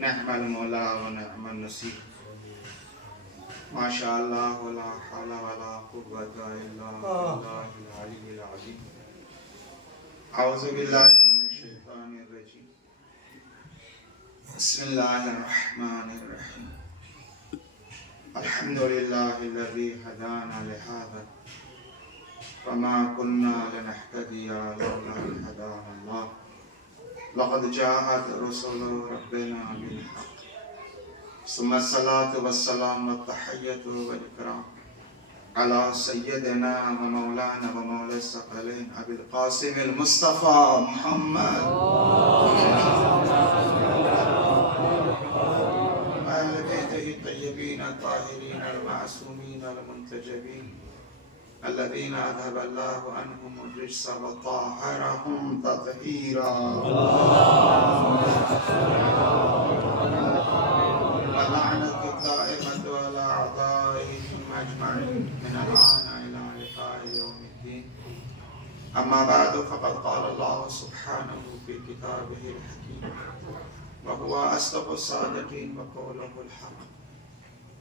نعم المولا ونعم النصير ما شاء الله ولا حول ولا قوة إلا بالله العلي العظيم أعوذ بالله من الشيطان الرجيم بسم الله الرحمن الرحيم الحمد لله الذي هدانا لهذا وما كنا لنهتدي لولا أن هدانا الله لقد جاءت رسل ربنا بالحق ثم الصلاة والسلام والتحية والإكرام على سيدنا ومولانا ومولى الثقلين أبي القاسم المصطفى محمد وأهل بيته الطيبين الطاهرين المعصومين المنتجبين الذين أذهب الله عنهم الرجس وطهرهم تطهيرا واللعنة الدائمة على أعدائهم أجمعين من الآن إلى لقاء يوم الدين أما بعد فقد قال الله سبحانه في كتابه الحكيم وهو أصدق الصادقين وقوله الحق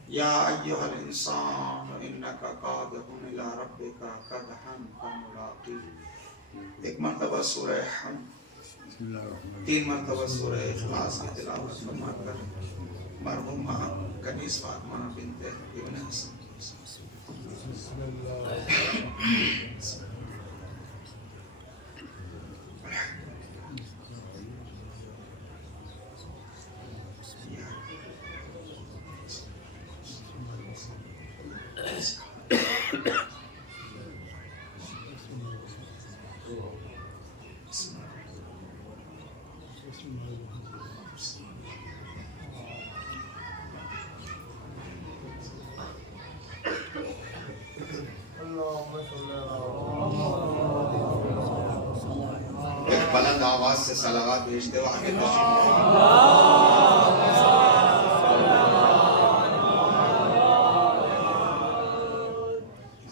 يا أيها الإنسان إنك قادح إلى ربك قدحا فملاقيه ایک مرتبہ سورہ حمد 3 مرتبہ سورہ اخلاص کی تلاوت فرما کر مرحومہ کنیز فاطمہ بنت ابن حسن بسم اللہ بلند آواز سے صلوات بھیجتے ہو آگے تشریف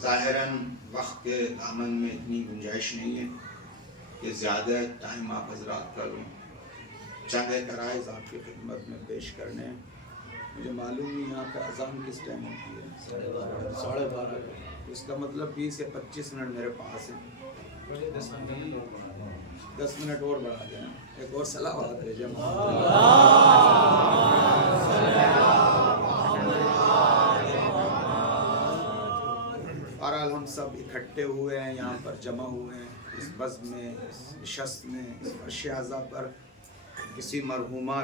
ظاہراً وقت کے دامن میں اتنی گنجائش نہیں ہے کہ زیادہ ٹائم آپ حضرات کا لوں چند ایک عرائض آپ کی خدمت میں پیش کرنے ہیں مجھے معلوم نہیں یہاں پہ اذان کس ٹائم ہوتی ہے 12:30 اس کا مطلب 20 یا 25 منٹ میرے پاس ہیں 10 منٹ اور بڑھا دیں ایک اور صلوات ہے بہرحال ہم سب اکٹھے ہوئے ہیں یہاں پر جمع ہوئے ہیں اس بزم میں اس نشست میں اس فرش اعضا پر کسی مرحومہ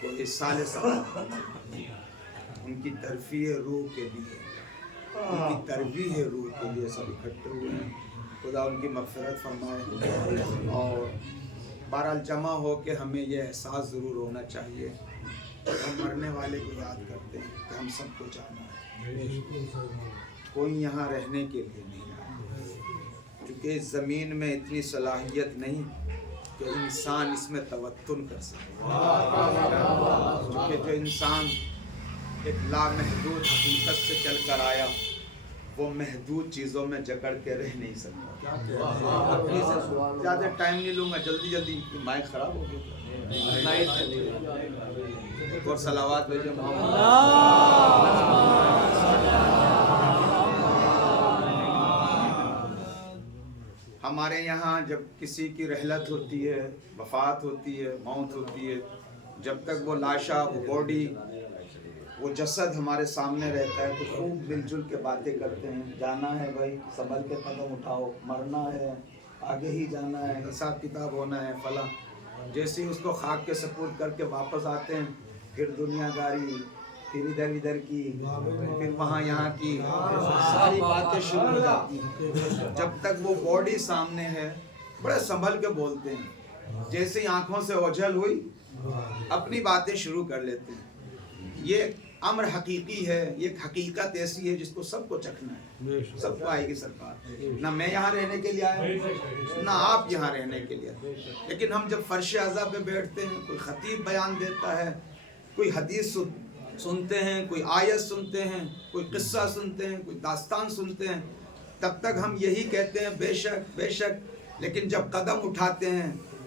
کو اصال ثواب ان کی ترفیع روح کے لیے ان کی ترویح روح کے لیے سب اکٹھے ہوئے ہیں خدا ان کی مغفرت فرمائے اور بہرحال جمع ہو کے ہمیں یہ احساس ضرور ہونا چاہیے ہم مرنے والے کو یاد کرتے ہیں کہ ہم سب کو جانا ہے کوئی یہاں رہنے کے لیے نہیں آیا کیونکہ اس زمین میں اتنی صلاحیت نہیں کہ انسان اس میں توتن کر سکے کیونکہ جو انسان ایک لامحدود حقیقت سے چل کر آیا وہ محدود چیزوں میں جکڑ کے رہ نہیں سکتا زیادہ ٹائم نہیں لوں گا جلدی مائک خراب ہو گیا ایک اور صلوات بھیجو ہمارے یہاں جب کسی کی رحلت ہوتی ہے وفات ہوتی ہے موت ہوتی ہے جب تک وہ لاشا وہ باڈی وہ جسد ہمارے سامنے رہتا ہے تو خوب مل جل کے باتیں کرتے ہیں جانا ہے بھائی سنبھل کے قدم اٹھاؤ مرنا ہے آگے ہی جانا ہے حساب کتاب ہونا ہے فلاں جیسے ہی اس کو خاک کے سپرد کر کے واپس آتے ہیں پھر دنیا داری پھر ادھر کی پھر وہاں یہاں کی ساری باتیں شروع ہو جاتی ہیں جب تک وہ باڈی سامنے ہے بڑے سنبھل کے بولتے ہیں جیسے ہی آنکھوں سے اوجھل ہوئی اپنی باتیں شروع کر لیتے ہیں یہ امر حقیقی ہے یہ حقیقت ایسی ہے جس کو سب کو چکھنا ہے سب کو آئے گی سرکار نہ میں یہاں رہنے کے لیے آیا نہ آپ یہاں رہنے کے لیے لیکن ہم جب فرش اعضا پہ بیٹھتے ہیں کوئی خطیب بیان دیتا ہے کوئی حدیث سنتے ہیں کوئی آیت سنتے ہیں کوئی قصہ سنتے ہیں کوئی داستان سنتے ہیں تب تک ہم یہی کہتے ہیں بے شک لیکن جب قدم اٹھاتے ہیں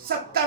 70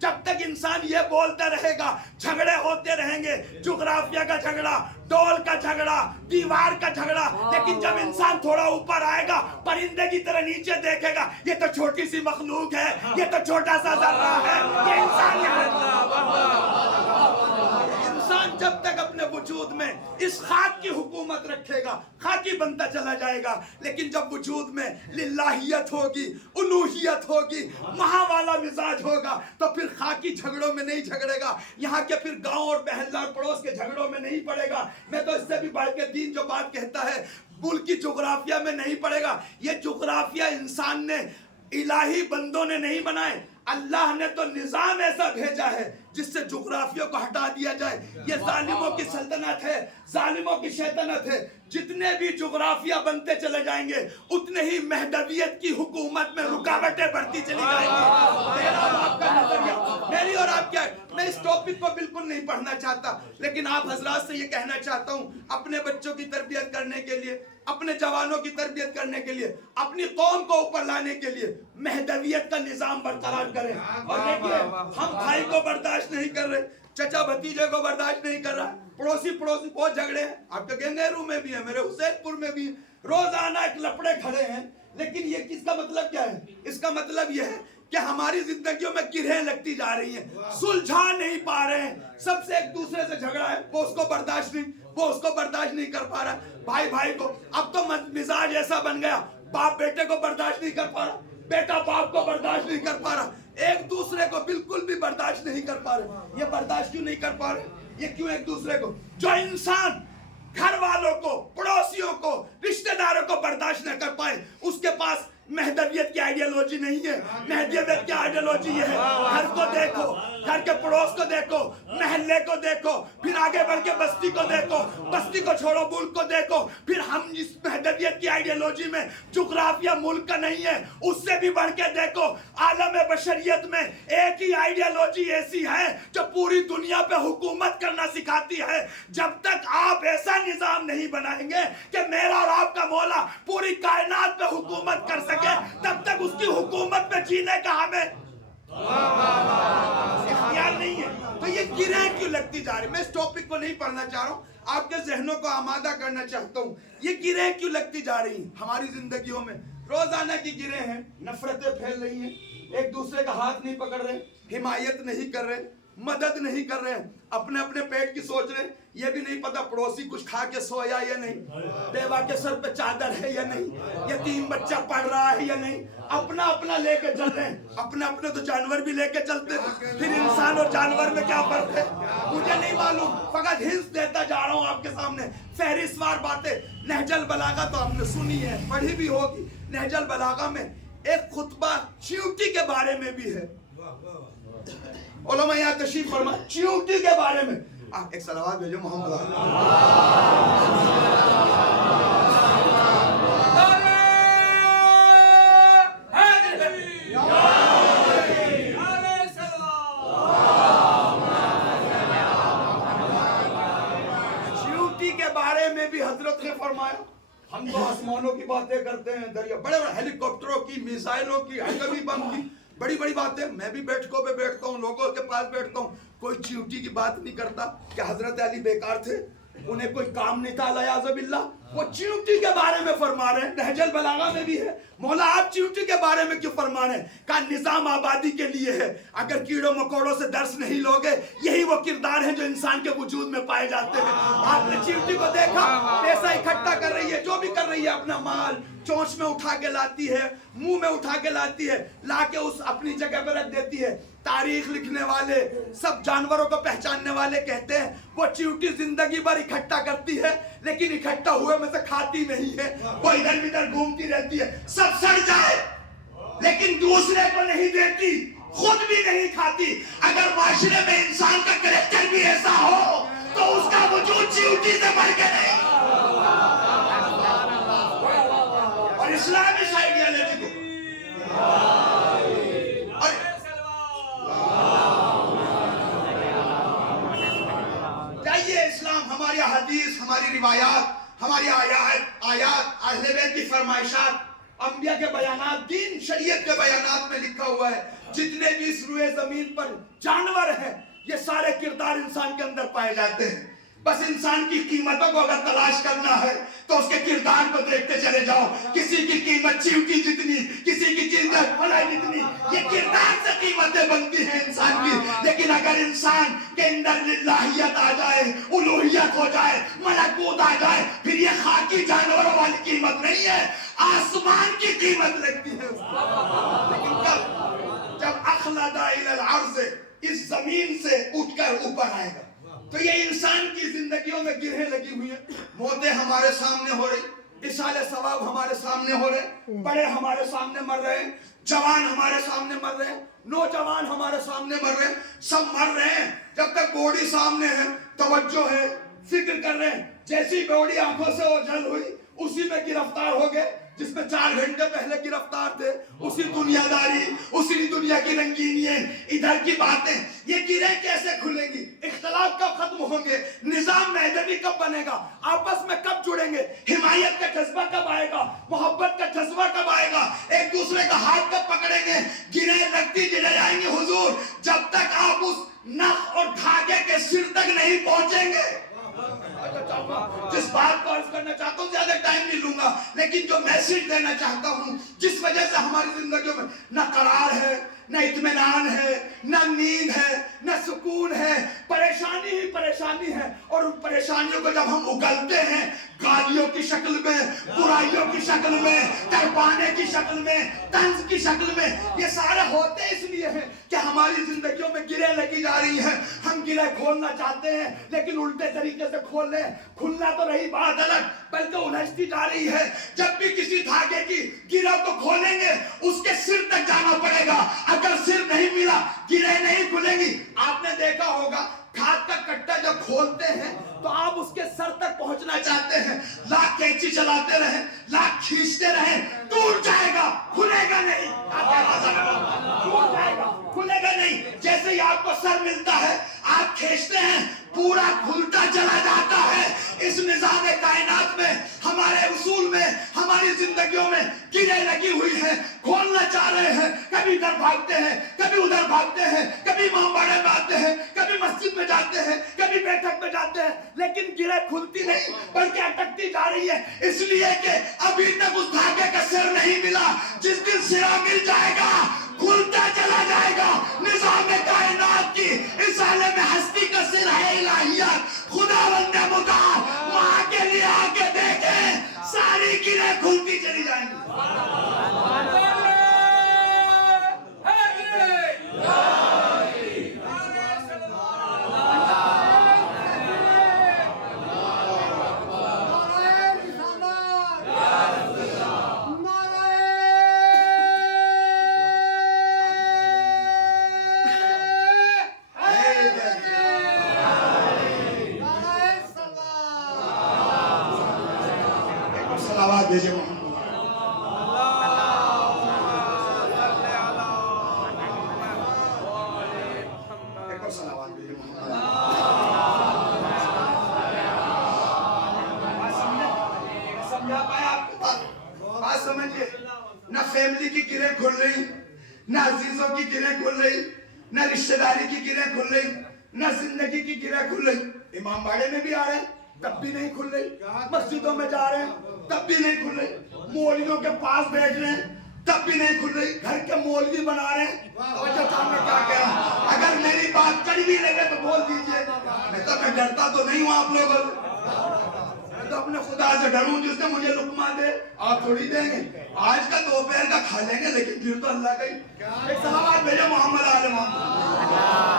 جب تک انسان یہ بولتا رہے گا جھگڑے ہوتے رہیں گے، جغرافیہ کا جھگڑا، ڈول کا جھگڑا، دیوار کا جھگڑا، لیکن جب انسان تھوڑا اوپر آئے گا، پرندے کی طرح نیچے دیکھے گا، یہ تو چھوٹی سی مخلوق ہے، یہ تو چھوٹا سا ذرہ ہے، یہ انسان انسان جب تک اپنے وجود میں اس خاک کی حکومت رکھے گا خاکی بنتا چلا جائے گا، لیکن جب وجود میں للہیت ہوگی، الوہیت ہوگی، مہا والا مزاج ہوگا تو پھر خاکی جھگڑوں میں نہیں جھگڑے گا، یہاں کے پھر گاؤں اور محلہ اور پڑوس کے جھگڑوں میں نہیں پڑے گا۔ میں تو اس سے بھی بڑھ کے دین جو بات کہتا ہے ملک کی جغرافیہ میں نہیں پڑے گا۔ یہ جغرافیہ انسان نے، الہی بندوں نے نہیں بنائے، اللہ نے تو نظام ایسا بھیجا ہے جس سے جغرافیوں کو ہٹا دیا جائے۔ یہ ظالموں کی سلطنت ہے، ظالموں کی شیطنت ہے۔ جتنے بھی جغرافیہ بنتے چلے جائیں گے اتنے ہی مہدویت کی حکومت میں رکاوٹیں بڑھتی چلی جائیں گی۔ میرا اور آپ کا نظریہ، میری اور آپ کیا ہے، میں اس ٹاپک کو بالکل نہیں پڑھنا چاہتا، لیکن آپ حضرات سے یہ کہنا چاہتا ہوں، اپنے بچوں کی تربیت کرنے کے لیے، اپنے جوانوں کی تربیت کرنے کے لیے، اپنی قوم کو اوپر لانے کے لیے مہدویت کا نظام برقرار کریں۔ اور دیکھیے ہم بھائی کو برداشت نہیں کر رہے، چچا بھتیجے کو برداشت نہیں کر رہا، پڑوسی بہت جھگڑے ہیں، آپ کے گنگیرو میں بھی ہیں، میرے حسین پور میں بھی ہیں، روزانہ ایک لپڑے کھڑے ہیں۔ لیکن یہ کس کا مطلب کیا ہے؟ اس کا مطلب یہ ہے کہ ہماری زندگیوں میں گرہیں لگتی جا رہی ہیں، سلجھا نہیں پا رہے ہیں، سب سے ایک دوسرے سے جھگڑا ہے، وہ اس کو برداشت نہیں کر پا رہا، بھائی کو۔ اب تو مزاج ایسا بن گیا، باپ بیٹے کو برداشت نہیں کر پا رہا، بیٹا باپ کو برداشت نہیں کر پا رہا، ایک دوسرے کو بالکل بھی برداشت نہیں کر پا رہے۔ یہ برداشت کیوں نہیں کر پا رہے؟ یہ کیوں ایک دوسرے کو؟ جو انسان گھر والوں کو، پڑوسیوں کو، رشتہ داروں کو برداشت نہ کر پائے، اس کے پاس مہدویت کی آئیڈیالوجی نہیں ہے۔ مہدویت کی آئیڈیالوجی یہ ہے، گھر کو دیکھو، گھر کے پڑوس کو دیکھو، محلے کو دیکھو، پھر آگے بڑھ کے بستی کو دیکھو، بستی کو چھوڑو ملک کو دیکھو، پھر ہم اس مہدویت کی آئیڈیالوجی میں جغرافیہ ملک کا نہیں ہے، اس سے بھی بڑھ کے دیکھو عالم بشریت میں ایک ہی آئیڈیالوجی ایسی ہے جو پوری دنیا پہ حکومت کرنا سکھاتی ہے۔ جب تک آپ ایسا نظام نہیں بنائیں گے کہ میرا اور آپ کا مولا پوری کائنات پہ حکومت کر سکے، تب تک اس کی حکومت میں جینے کا ہمیں اختیار نہیں ہے۔ تو یہ گرہیں کیوں لگتی جا رہی؟ میں اس ٹاپک کو نہیں پڑھنا چاہ رہا ہوں، آپ کے ذہنوں کو آمادہ کرنا چاہتا ہوں۔ یہ گرہیں کیوں لگتی جا رہی ہیں ہماری زندگیوں میں؟ روزانہ کی گرہیں ہیں، نفرتیں پھیل رہی ہیں، ایک دوسرے کا ہاتھ نہیں پکڑ رہے، حمایت نہیں کر رہے، مدد نہیں کر رہے، اپنے اپنے پیٹ کی سوچ رہے، یہ بھی نہیں پتا پڑوسی کچھ کھا کے سویا یا نہیں، بیوہ کے سر پہ چادر ہے یا نہیں، یتیم بچہ پڑھ رہا ہے یا نہیں، اپنا اپنا لے کے چل رہے ہیں۔ اپنے اپنے تو جانور بھی لے کے چلتے ہیں، پھر انسان اور جانور میں کیا فرق ہے مجھے نہیں معلوم، فقط ہنس دیتا جا رہا ہوں آپ کے سامنے۔ فہرست وار باتیں، نہج البلاغہ تو ہم نے سنی ہے، پڑھی بھی ہوگی۔ نہج البلاغہ میں ایک خطبہ چیونٹی کے بارے میں بھی ہے، علماء یہاں تشریف فرما، چیونٹی کے بارے میں ایک صلوات بھیجو محمد چیونٹی کے بارے میں بھی حضرت نے فرمایا۔ ہم تو آسمانوں کی باتیں کرتے ہیں، دریا، بڑے بڑے ہیلی کاپٹروں کی، میزائلوں کی، ایٹمی بم کی، بڑی بڑی باتیں، میں بھی بیٹھکوں پہ بیٹھتا ہوں، لوگوں کے پاس بیٹھتا ہوں، کوئی چیونٹی کی بات نہیں کرتا کہ حضرت علی بیکار تھے، انہیں کوئی کام نہیں تھا علیہ باللہ، وہ چیونٹی کے بارے میں فرما رہے ہیں۔ نہج البلاغہ میں بھی ہے، مولا آپ چیونٹی کے بارے میں کیوں فرما رہے ہیں؟ کہا نظام آبادی کے لیے ہے، اگر کیڑوں مکوڑوں سے درس نہیں لوگے، یہی وہ کردار ہیں جو انسان کے وجود میں پائے جاتے ہیں۔ آپ نے چیونٹی کو دیکھا، پیسہ اکٹھا کر رہی ہے، جو بھی کر رہی ہے، اپنا مال چونچ میں اٹھا کے لاتی ہے، منہ میں اٹھا کے لاتی ہے، لا کے اس اپنی جگہ پہ رکھ دیتی ہے۔ تاریخ لکھنے والے، سب جانوروں کو پہچاننے والے کہتے ہیں وہ چیونٹی زندگی بھر اکٹھا کرتی ہے لیکن اکٹھا ہوئے میں سے کھاتی نہیں ہے، وہ ادھر ادھر گھومتی رہتی ہے، سب سڑ جائے لیکن دوسرے کو نہیں دیتی، خود بھی نہیں کھاتی۔ اگر معاشرے میں انسان کا کریکٹر بھی ایسا ہو تو اس کا وجود چیونٹی سے بڑھ کے نہیں۔ اور اسلام اس آئیڈیالوجی کو اسلام، ہماری حدیث، ہماری روایات، ہماری آیات، اہل بیت کی فرمائشات انبیاء کے بیانات، دین شریعت کے بیانات میں لکھا ہوا ہے جتنے بھی اس روئے زمین پر جانور ہیں یہ سارے کردار انسان کے اندر پائے جاتے ہیں. بس انسان کی قیمتوں کو اگر تلاش کرنا ہے تو اس کے کردار کو دیکھتے چلے جاؤ. کسی کی قیمت چیوٹی جتنی، کسی کی قیمت فلائی جتنی، یہ کردار سے قیمتیں بنتی ہیں انسان کی. لیکن اگر انسان کے اندر للہیت آ جائے، الوہیت ہو جائے، ملکوت آ جائے، پھر یہ خاکی جانوروں والی قیمت نہیں ہے، آسمان کی قیمت لگتی ہے اس کو. لیکن کب؟ جب اخلد الی الارض، اس زمین سے اٹھ کر اوپر آئے گا. تو یہ انسان کی زندگیوں میں گرہیں لگی ہوئی ہیں. موتیں ہمارے سامنے ہو رہی، اصال ثواب ہمارے سامنے ہو رہے، بڑے ہمارے سامنے مر رہے ہیں، جوان ہمارے سامنے مر رہے ہیں، نوجوان ہمارے سامنے مر رہے ہیں، سب مر رہے ہیں. جب تک باڈی سامنے ہے توجہ ہے، فکر کر رہے ہیں. جیسی باڈی آنکھوں سے اوجھل ہوئی اسی میں گرفتار ہو گئے جس میں 4 گھنٹے پہلے گرفتار تھے. اسی دنیا داری، اسی دنیا کی رنگینیاں، ادھر کی باتیں. یہ گرہیں کیسے کھلیں گی؟ اختلاف کب ختم ہوں گے؟ نظام مہدوی کب بنے گا؟ آپس میں کب جڑیں گے؟ حمایت کا جذبہ کب آئے گا؟ محبت کا جذبہ کب آئے گا؟ ایک دوسرے کا ہاتھ کب پکڑیں گے؟ گرہیں لگتی چلے جائیں گی حضور جب تک آپ اس نخ اور دھاگے کے سر تک نہیں پہنچیں گے. جس بات کو عرض کرنا چاہتا ہوں، زیادہ ٹائم نہیں لوں گا، لیکن جو میسج دینا چاہتا ہوں، جس وجہ سے ہماری زندگیوں میں نہ قرار ہے، نہ اطمینان ہے، نہ نیند ہے، نہ سکون ہے، پریشانی ہی پریشانی ہے. اور ان پریشانیوں کو جب ہم اگلتے ہیں گالیوں کی شکل میں، برائیوں کی شکل میں، تڑپانے کی شکل میں، طنز کی شکل میں، یہ سارے ہوتے اس لیے ہیں کہ ہماری زندگیوں میں گرہیں لگی جا رہی ہیں. ہم گرہیں کھولنا چاہتے ہیں لیکن الٹے طریقے سے کھول لیں. کھلنا تو رہی بات الگ، بلکہ الجھتی جا رہی ہے. جب بھی کسی دھاگے کی گرہ کو کھولیں گے اس کے سر تک جانا پڑے گا. اگر سر نہیں ملا گرہیں نہیں کھلیں گی. آپ نے دیکھا ہوگا کھاد کا کٹا جب کھولتے ہیں تو آپ اس کے سر تک پہنچنا چاہتے ہیں، لاکھ کینچی چلاتے رہیں، لاکھ کھینچتے رہیں، ٹوٹ جائے گا، کھلے گا نہیں. ٹوٹ جائے گا، کھلے گا نہیں. جیسے ہی آپ کو سر ملتا ہے آپ کھینچتے ہیں، پورا کھلتا چلا جاتا ہے. اس نظام کائنات میں، ہمارے اصول میں، ہماری زندگیوں میں گرہیں لگی ہوئی ہیں. کھولنا چاہ رہے ہیں، کبھی ادھر بھاگتے ہیں، کبھی ادھر بھاگتے ہیں، کبھی امام باڑے میں آتے ہیں، کبھی مسجد میں جاتے ہیں، کبھی بیٹھک میں جاتے ہیں، لیکن گرہیں کھلتی نہیں بلکہ اٹکتی جا رہی ہے. اس لیے کہ ابھی تک اس دھاگے کا سر نہیں ملا. جس دن سرا مل جائے گا کھلتا چلا جائے گا. نظام کائنات کی اس عالم ہستی کا سر ہے الہیات. خداوند متعال وہاں کے لیے آ کے دیکھیں، ساری گرہیں کھلتی چلی جائیں گی. بھیجے محمد. ایک اور صلوات بھیجے محمد. سمجھا پایا آپ کو بات سمجھئے. نہ فیملی کی گرہیں کھل رہی، نہ عزیزوں کی گرہیں کھل رہی، نہ رشتہ داری کی گرہیں کھل رہی، نہ زندگی کی گرہیں کھل رہی. امام باڑے میں بھی آ رہے ہیں تب بھی نہیں کھل رہی، مسجدوں میں جا رہے ہیں تب بھی نہیں کھل رہی، مولویوں کے پاس بیٹھ رہے ہیں تب بھی نہیں کھل رہی، گھر کے مولوی بنا رہے ہیں. توجہ صاحب میں کیا کہہ رہا ہوں؟ اگر میری بات کڑوی لگے تو بول دیجئے. میں ڈرتا تو نہیں ہوں آپ لوگوں سے، میں تو اپنے خدا سے ڈروں جس نے مجھے لقمہ دے. آپ تھوڑی دیں گے، آج کا دوپہر کا کھا لیں گے لیکن پھر تو اللہ کا ہی. ایک صلوات بھیجو محمد آل محمد.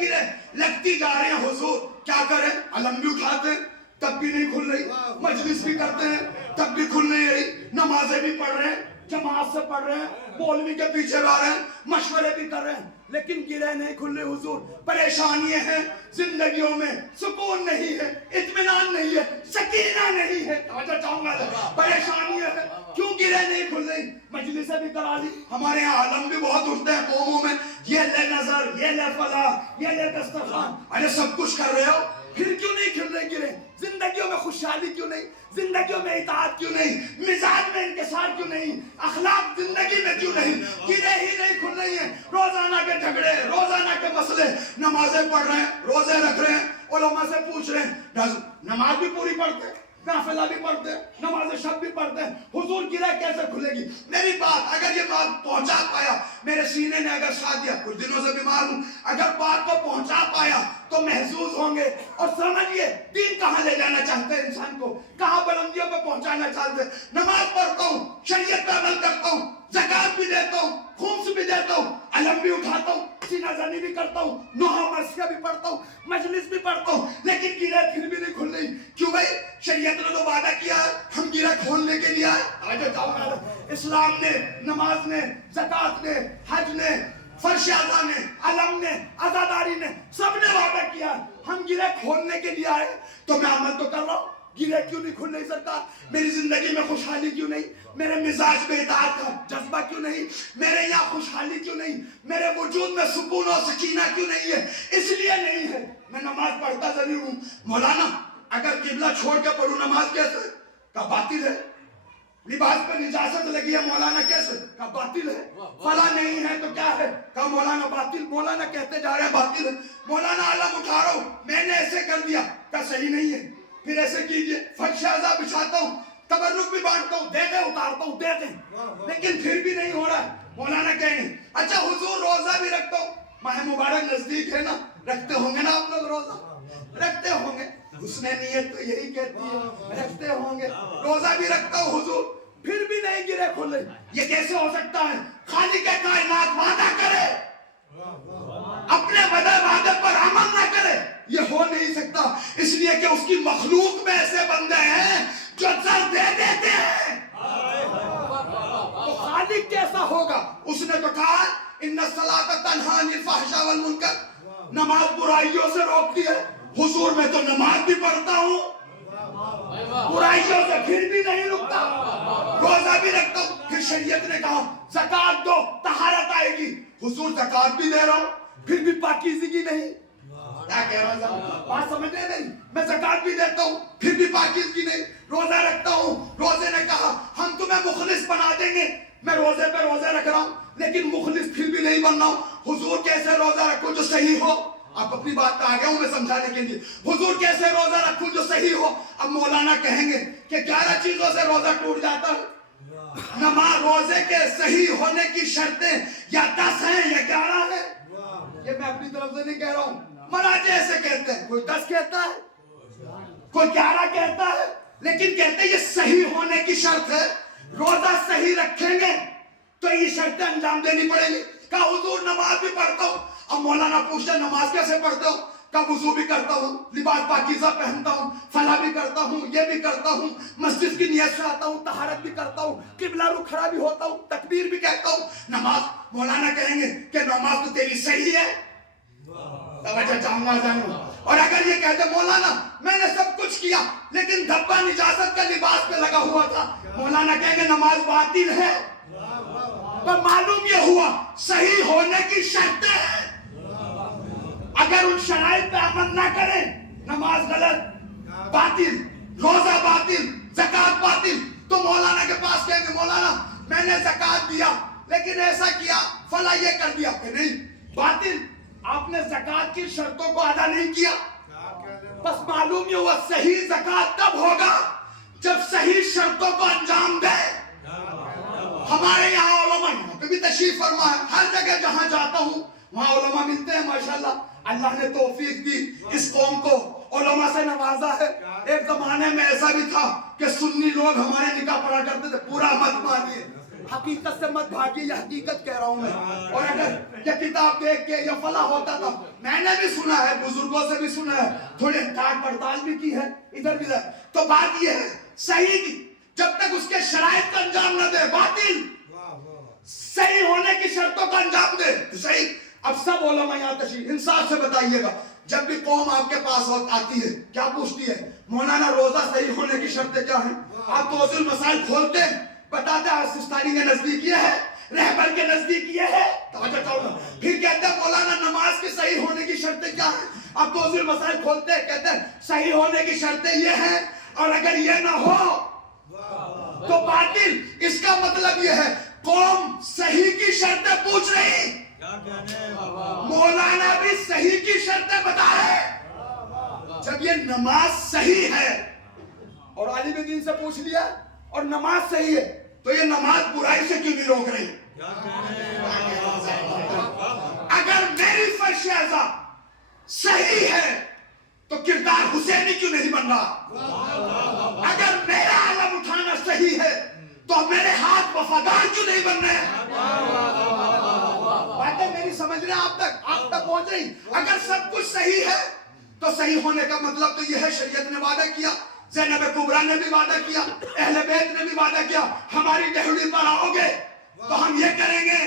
گرہیں لگتی جا رہے ہیں حضور. کیا کریں؟ علم بھی اٹھاتے ہیں تب بھی نہیں کھل رہی، مجلس بھی کرتے ہیں تب بھی کھل نہیں رہی، نمازیں بھی پڑھ رہے ہیں، جماعت سے پڑھ رہے ہیں، مولوی کے پیچھے آ رہے ہیں، مشورے بھی کر رہے ہیں، لیکن گرہیں نہیں کھل رہی حضور. پریشانیاں ہیں زندگیوں میں، سکون نہیں ہے، اطمینان نہیں ہے، سکینہ نہیں ہے. توجہ چاہوں گا. پریشانیاں ہیں، کیوں گرہیں نہیں کھل رہی؟ مجلسیں بھی کرا لی. ہمارے یہاں عالم بھی بہت اٹھتے ہیں قوموں میں، یہ لے نظر، یہ لے فلاح، یہ لے دسترخوان. ارے سب کچھ کر رہے ہو پھر کیوں نہیں کھل رہے گرے؟ زندگیوں میں خوشحالی کیوں نہیں؟ زندگیوں میں اطاعت کیوں نہیں؟ مزاج میں انکسار کیوں نہیں؟ اخلاق زندگی میں کیوں نہیں؟ گرے ہی نہیں کھل رہی ہیں. روزانہ کے جھگڑے، روزانہ کے مسئلے، نمازیں پڑھ رہے ہیں، روزے رکھ رہے ہیں، علماء سے پوچھ رہے ہیں، نماز بھی پوری پڑھتے ہیں، نافلہ بھی پڑھتے ہیں، نماز شب بھی پڑھتے ہیں، حضور گرہ کیسے کھلے گی؟ میری بات اگر یہ بات پہنچا پایا، میرے سینے نے اگر ساتھ دیا، کچھ دنوں سے بیمار ہوں، اگر بات کو پہنچا پایا تو محظوظ ہوں گے. اور سمجھئے دین کہاں لے جانا چاہتے ہیں انسان کو، کہاں بلندیوں پہ پہنچانا چاہتے ہیں. نماز پڑھتا ہوں، شریعت پہ عمل کرتا ہوں، زکوٰۃ بھی دیتا ہوں، خمس بھی دیتا ہوں، علم بھی اٹھاتا ہوں، سینہ زنی بھی کرتا ہوں، نوحہ مرثیہ بھی پڑھتا ہوں، مجلس بھی پڑھتا ہوں، لیکن گرہ پھر بھی نہیں کھل رہی. کیوں بھائی؟ شریعت نے تو وعدہ کیا ہے ہم گرہ کھولنے کے لیے آئے. اسلام نے، نماز نے، زکوٰۃ نے، حج نے، فرش اعضاء نے، علم نے، عزاداری نے، سب نے وعدہ کیا ہم گرہ کھولنے کے لیے آئے. تو میں عمل تو کر رہا ہوں، گرہ کیوں نہیں کھل رہی سرکار؟ میری زندگی میں خوشحالی کیوں نہیں؟ میرے مزاج میں اطاعت کا جذبہ کیوں نہیں؟ میرے یہاں خوشحالی کیوں نہیں؟ میرے وجود میں سکون و سکینہ کیوں نہیں ہے؟ اس لیے نہیں ہے میں نماز پڑھتا ضرور ہوں. مولانا اگر قبلہ چھوڑ کے پڑھوں نماز کیسے؟ کا باطل ہے. لباس پہ نجاست لگی ہے مولانا کیسے؟ کا باطل ہے. فلاں نہیں ہے تو کیا ہے؟ کا مولانا باطل. مولانا کہتے جا رہے ہیں باطل ہے. مولانا علم اٹھا رہا ہوں، میں نے ایسے کر دیا، کا صحیح نہیں ہے. پھر ایسے کیجئے، فرش اعضاء بچھاتا ہوں، تبرک بھی بانٹتا ہوں، دے دیں اتارتا ہوں، دے دیں، لیکن پھر بھی نہیں ہو رہا ہے. مولانا کہیں گے اچھا حضور روزہ بھی رکھتا ہوں، ماہ مبارک نزدیک ہے نا، رکھتے ہوں گے نا آپ لوگ روزہ؟ رکھتے ہوں گے. حسن نیت تو یہی کہتی ہے رکھتے ہوں گے. روزہ بھی رکھتا ہوں حضور، پھر بھی نہیں گرے کھلے. یہ کیسے ہو سکتا ہے؟ خالق کائنات وعدہ کرے، اپنے وعدے پر عمل نہ کرے، یہ ہو نہیں سکتا. اس لیے کہ اس کی مخلوق میں ایسے بندے ہیں جو زر دے دیتے ہیں. تو خالق کیسا ہوگا؟ اس نے تو کہا ان الصلاۃ تنہی عن الفحشاء والمنکر، نماز برائیوں سے روکتی ہے. حضور میں تو نماز بھی پڑھتا ہوں، برائیوں سے پھر بھی نہیں رکتا، روزہ بھی رکھتا ہوں. پھر شریعت نے کہا زکوٰۃ دو طہارت آئے گی. حضور زکوٰۃ بھی دے رہا ہوں، پھر بھی پاکیزگی نہیں. کیا کہہ رہا ہوں؟ بات سمجھے نہیں؟ میں زکوٰۃ بھی دیتا ہوں، پھر بھی پاکیزگی نہیں. روزہ رکھتا ہوں، روزے نے کہا ہم تمہیں مخلص بنا دیں گے. میں روزے پہ روزے رکھ رہا ہوں لیکن مخلص پھر بھی نہیں بن رہا ہوں. حضور کیسے روزہ رکھوں جو صحیح ہو؟ آپ اپنی بات پہ آ گیا ہوں میں سمجھانے کے لیے. حضور کیسے روزہ رکھوں جو صحیح ہو؟ اب مولانا کہیں گے کہ 11 چیزوں سے روزہ ٹوٹ جاتا ہے. نماز روزے کے صحیح ہونے کی شرطیں یا 10 ہیں یا 11 ہیں. یہ میں اپنی طرف سے نہیں کہہ رہا ہوں، مراجع ایسے کہتے ہیں. کوئی 10 کہتا ہے، کوئی 11 کہتا ہے، لیکن کہتے ہیں یہ صحیح ہونے کی شرط ہے. روزہ صحیح رکھیں گے تو یہ شرطیں انجام دینی پڑیں گی. کہا حضور نماز بھی پڑھتا ہوں. اب مولانا پوچھتے ہیں نماز کیسے پڑھتے ہو؟ کا وضو بھی کرتا ہوں، لباس پاکیزہ پہنتا ہوں، فلاں بھی کرتا ہوں، یہ بھی کرتا ہوں، مسجد کی نیت سے آتا ہوں، طہارت بھی کرتا ہوں، قبلہ رخ کھڑا بھی ہوتا ہوں، تکبیر بھی کہتا ہوں. نماز مولانا کہیں گے کہ نماز تو تیری صحیح ہے. توجہ چاہوں گا. اور اگر یہ کہتے مولانا میں نے سب کچھ کیا لیکن دھبا نجاست کا لباس پہ لگا ہوا تھا، مولانا کہیں گے نماز باطل ہے. پر معلوم یہ ہوا صحیح ہونے کی شرطیں ہیں. اگر ان شرائط پہ عمل نہ کریں نماز غلط، باطل، روزہ باطل، زکوٰۃ باطل. تو مولانا کے پاس کہیں گے مولانا میں نے زکوٰۃ دیا لیکن ایسا کیا فلاں یہ کر دیا. کہ نہیں، باطل. آپ نے زکوٰۃ کی شرطوں کو ادا نہیں کیا. بس معلوم یہ ہوا صحیح زکوٰۃ تب ہوگا جب صحیح شرطوں کو انجام دے. ہمارے یہاں علماء یہاں پہ بھی تشریف فرما ہے. ہر جگہ جہاں جاتا ہوں وہاں علماء ملتے ہیں. ماشاءاللہ اللہ نے توفیق دی، اس قوم کو علماء سے نوازا ہے. ایک زمانے میں ایسا بھی تھا کہ سنی لوگ ہمارے نکاح پڑھا کرتے تھے. پورا مت مانیے، حقیقت سے مت بھاگیے، یہ حقیقت کہہ رہا ہوں میں. اور اگر یہ کتاب دیکھ کے یہ فلاں ہوتا تھا، میں نے بھی سنا ہے، بزرگوں سے بھی سنا ہے، تھوڑی کاٹ پڑتال بھی کی ہے ادھر بھی. تو بات یہ ہے صحیح کی جب تک اس کے شرائط کا انجام نہ دے باطل، صحیح ہونے کی شرطوں کا انجام دے تو صحیح. اب سب علماء یہاں تشریف انصاف سے بتائیے گا، جب بھی قوم آپ کے پاس آتی ہے کیا پوچھتی ہے؟ مولانا روزہ صحیح ہونے کی شرطیں کیا ہیں؟ آپ توضیح المسائل کھولتے ہیں، بتاتے ہیں سستانی کے نزدیک یہ ہے، رہبر کے نزدیک یہ ہے. توجہ چاہوں گا. پھر کہتے ہیں مولانا نماز کے صحیح ہونے کی شرطیں کیا ہیں؟ اب توضیح المسائل کھولتے ہیں، کہتے ہیں صحیح ہونے کی شرطیں یہ ہیں اور اگر یہ نہ ہو تو باطل. اس کا مطلب یہ ہے قوم صحیح کی شرطیں پوچھ رہی، مولانا بھی صحیح کی شرطیں بتائے. جب یہ نماز صحیح ہے اور عالم دین سے پوچھ لیا اور نماز صحیح ہے تو یہ نماز برائی سے کیوں نہیں روک رہی؟ اگر میری فرش اعضا صحیح ہے تو کردار حسینی کیوں نہیں بن رہا؟ اگر میرا علم اٹھانا صحیح ہے تو میرے ہاتھ وفادار کیوں نہیں بن رہے؟ باتیں میری سمجھ رہے ہیں آپ تک پہنچ رہی؟ اگر سب کچھ صحیح ہے تو صحیح ہونے کا مطلب تو یہ ہے شریعت نے وعدہ کیا، زینب کبریٰ نے بھی وعدہ کیا، اہل بیت نے بھی وعدہ کیا، ہماری دہلی پر آؤ گے تو ہم یہ کریں گے،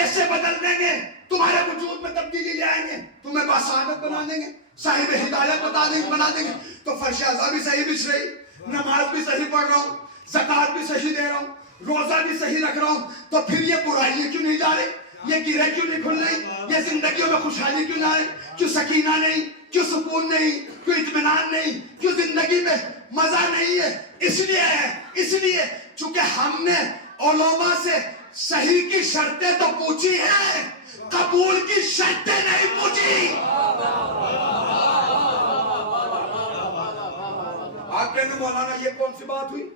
ایسے بدل دیں گے، تمہارے وجود میں تبدیلی لے آئیں گے، تمہیں باسعادت بنا دیں گے، صاحب ہدایت بنا دیں گے. تو فرش اعضا بھی صحیح بچھ رہی، نماز بھی صحیح پڑھ رہا ہوں، زکوٰۃ بھی صحیح دے رہا ہوں، روزہ بھی صحیح رکھ رہا ہوں، تو پھر یہ برائیاں کیوں نہیں جا رہی؟ یہ گرے کیوں نہیں کھل رہی؟ یہ زندگیوں میں خوشحالی کیوں نہ آئے؟ کیوں سکینہ نہیں؟ کیوں سکون نہیں؟ کیوں اطمینان نہیں؟ کیوں زندگی میں مزہ نہیں ہے؟ اس لیے چونکہ ہم نے علماء سے صحیح کی شرطیں تو پوچھی ہیں، قبول کی شرطیں نہیں پوچھی. آپ کہنے مولانا یہ کون سی بات ہوئی؟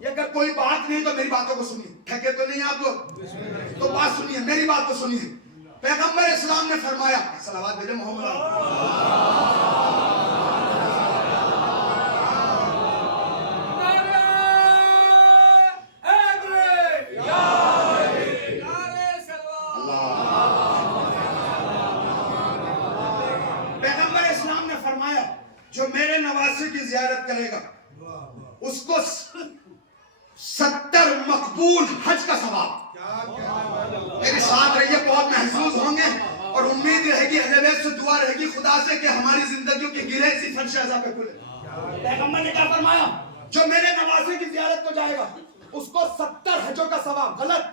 یہ اگر کوئی بات نہیں تو میری باتوں کو سنیے. تھکے تو نہیں آپ لوگ؟ تو بات سنیے، میری بات کو سنیے. پیغمبر اسلام نے فرمایا، صلوات بھیجے محمد جو میرے نواسے کی زیارت کرے گا اس کو 70 مقبول حج کا ثواب. میرے ساتھ رہیے، بہت محفوظ ہوں گے اور امید رہے گی، اہل بیت سے دعا رہے گی خدا سے کہ ہماری زندگیوں کی گرہ اسی فرش اعضا پہ کھلے. پیغمبر نے کیا فرمایا؟ جو میرے نواسے کی زیارت کو جائے گا اس کو 70 حجوں کا ثواب، غلط،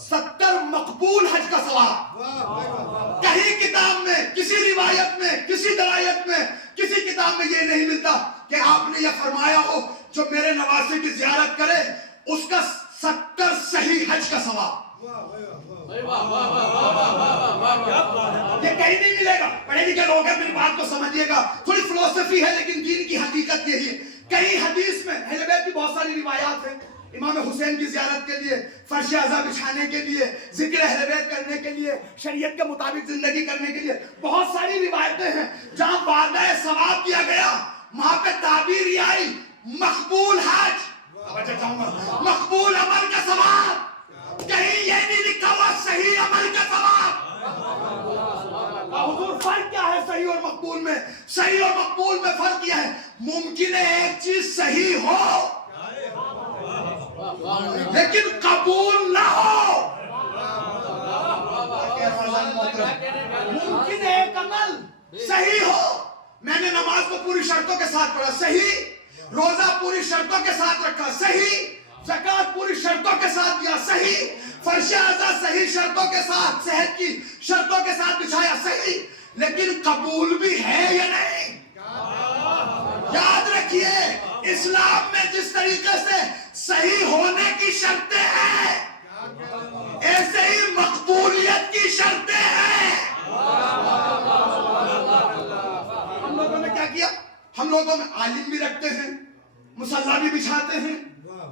70 مقبول حج کا ثواب. کہیں کتاب میں، کسی روایت میں، کسی درایت میں، کسی کتاب میں یہ نہیں ملتا کہ آپ نے یہ فرمایا ہو جو میرے نواسے کی زیارت کرے اس کا 70 صحیح حج کا ثواب. یہ کہیں نہیں ملے گا. پڑھے لکھے لوگ ہیں، میری بات کو سمجھیے گا، تھوڑی فلسفی ہے لیکن دین کی حقیقت یہی ہے. کئی حدیث میں اہل بیت کی بہت ساری روایات ہیں، امام حسین کی زیارت کے لیے، فرش اعضا بچھانے کے لیے، ذکر اہل بیت کرنے کے لیے، شریعت کے مطابق زندگی کرنے کے لیے بہت ساری روایتیں ہیں جہاں وعدہ ثواب کیا گیا، وہاں پہ تعبیر یہ آئی مقبول حج. توجہ چاہوں گا، مقبول عمل کا ثواب. کہیں یہ نہیں لکھا ہوا صحیح عمل کا ثواب. حضور فرق کیا ہے صحیح اور مقبول میں؟ صحیح اور مقبول میں فرق کیا ہے؟ ممکن ہے ایک چیز صحیح ہو لیکن قبول نہ ہو. ممکن ہے ایک عمل صحیح ہو، میں نے نماز کو پوری شرطوں کے ساتھ پڑھا، صحیح، روزہ پوری شرطوں کے ساتھ رکھا، صحیح، زکوٰۃ پوری شرطوں کے ساتھ دیا، صحیح، فرش اعضا صحیح شرطوں کے ساتھ، صحت کی شرطوں کے ساتھ بچھایا، صحیح، لیکن قبول بھی ہے یا نہیں؟ یاد رکھیے اسلام میں جس طریقے سے صحیح ہونے کی شرطیں ہیں ایسے ہی مقبولیت کی شرطیں ہیں. ہم لوگوں نے کیا کیا؟ ہم لوگوں میں عالم بھی رکھتے ہیں، مصلی بھی بچھاتے ہیں،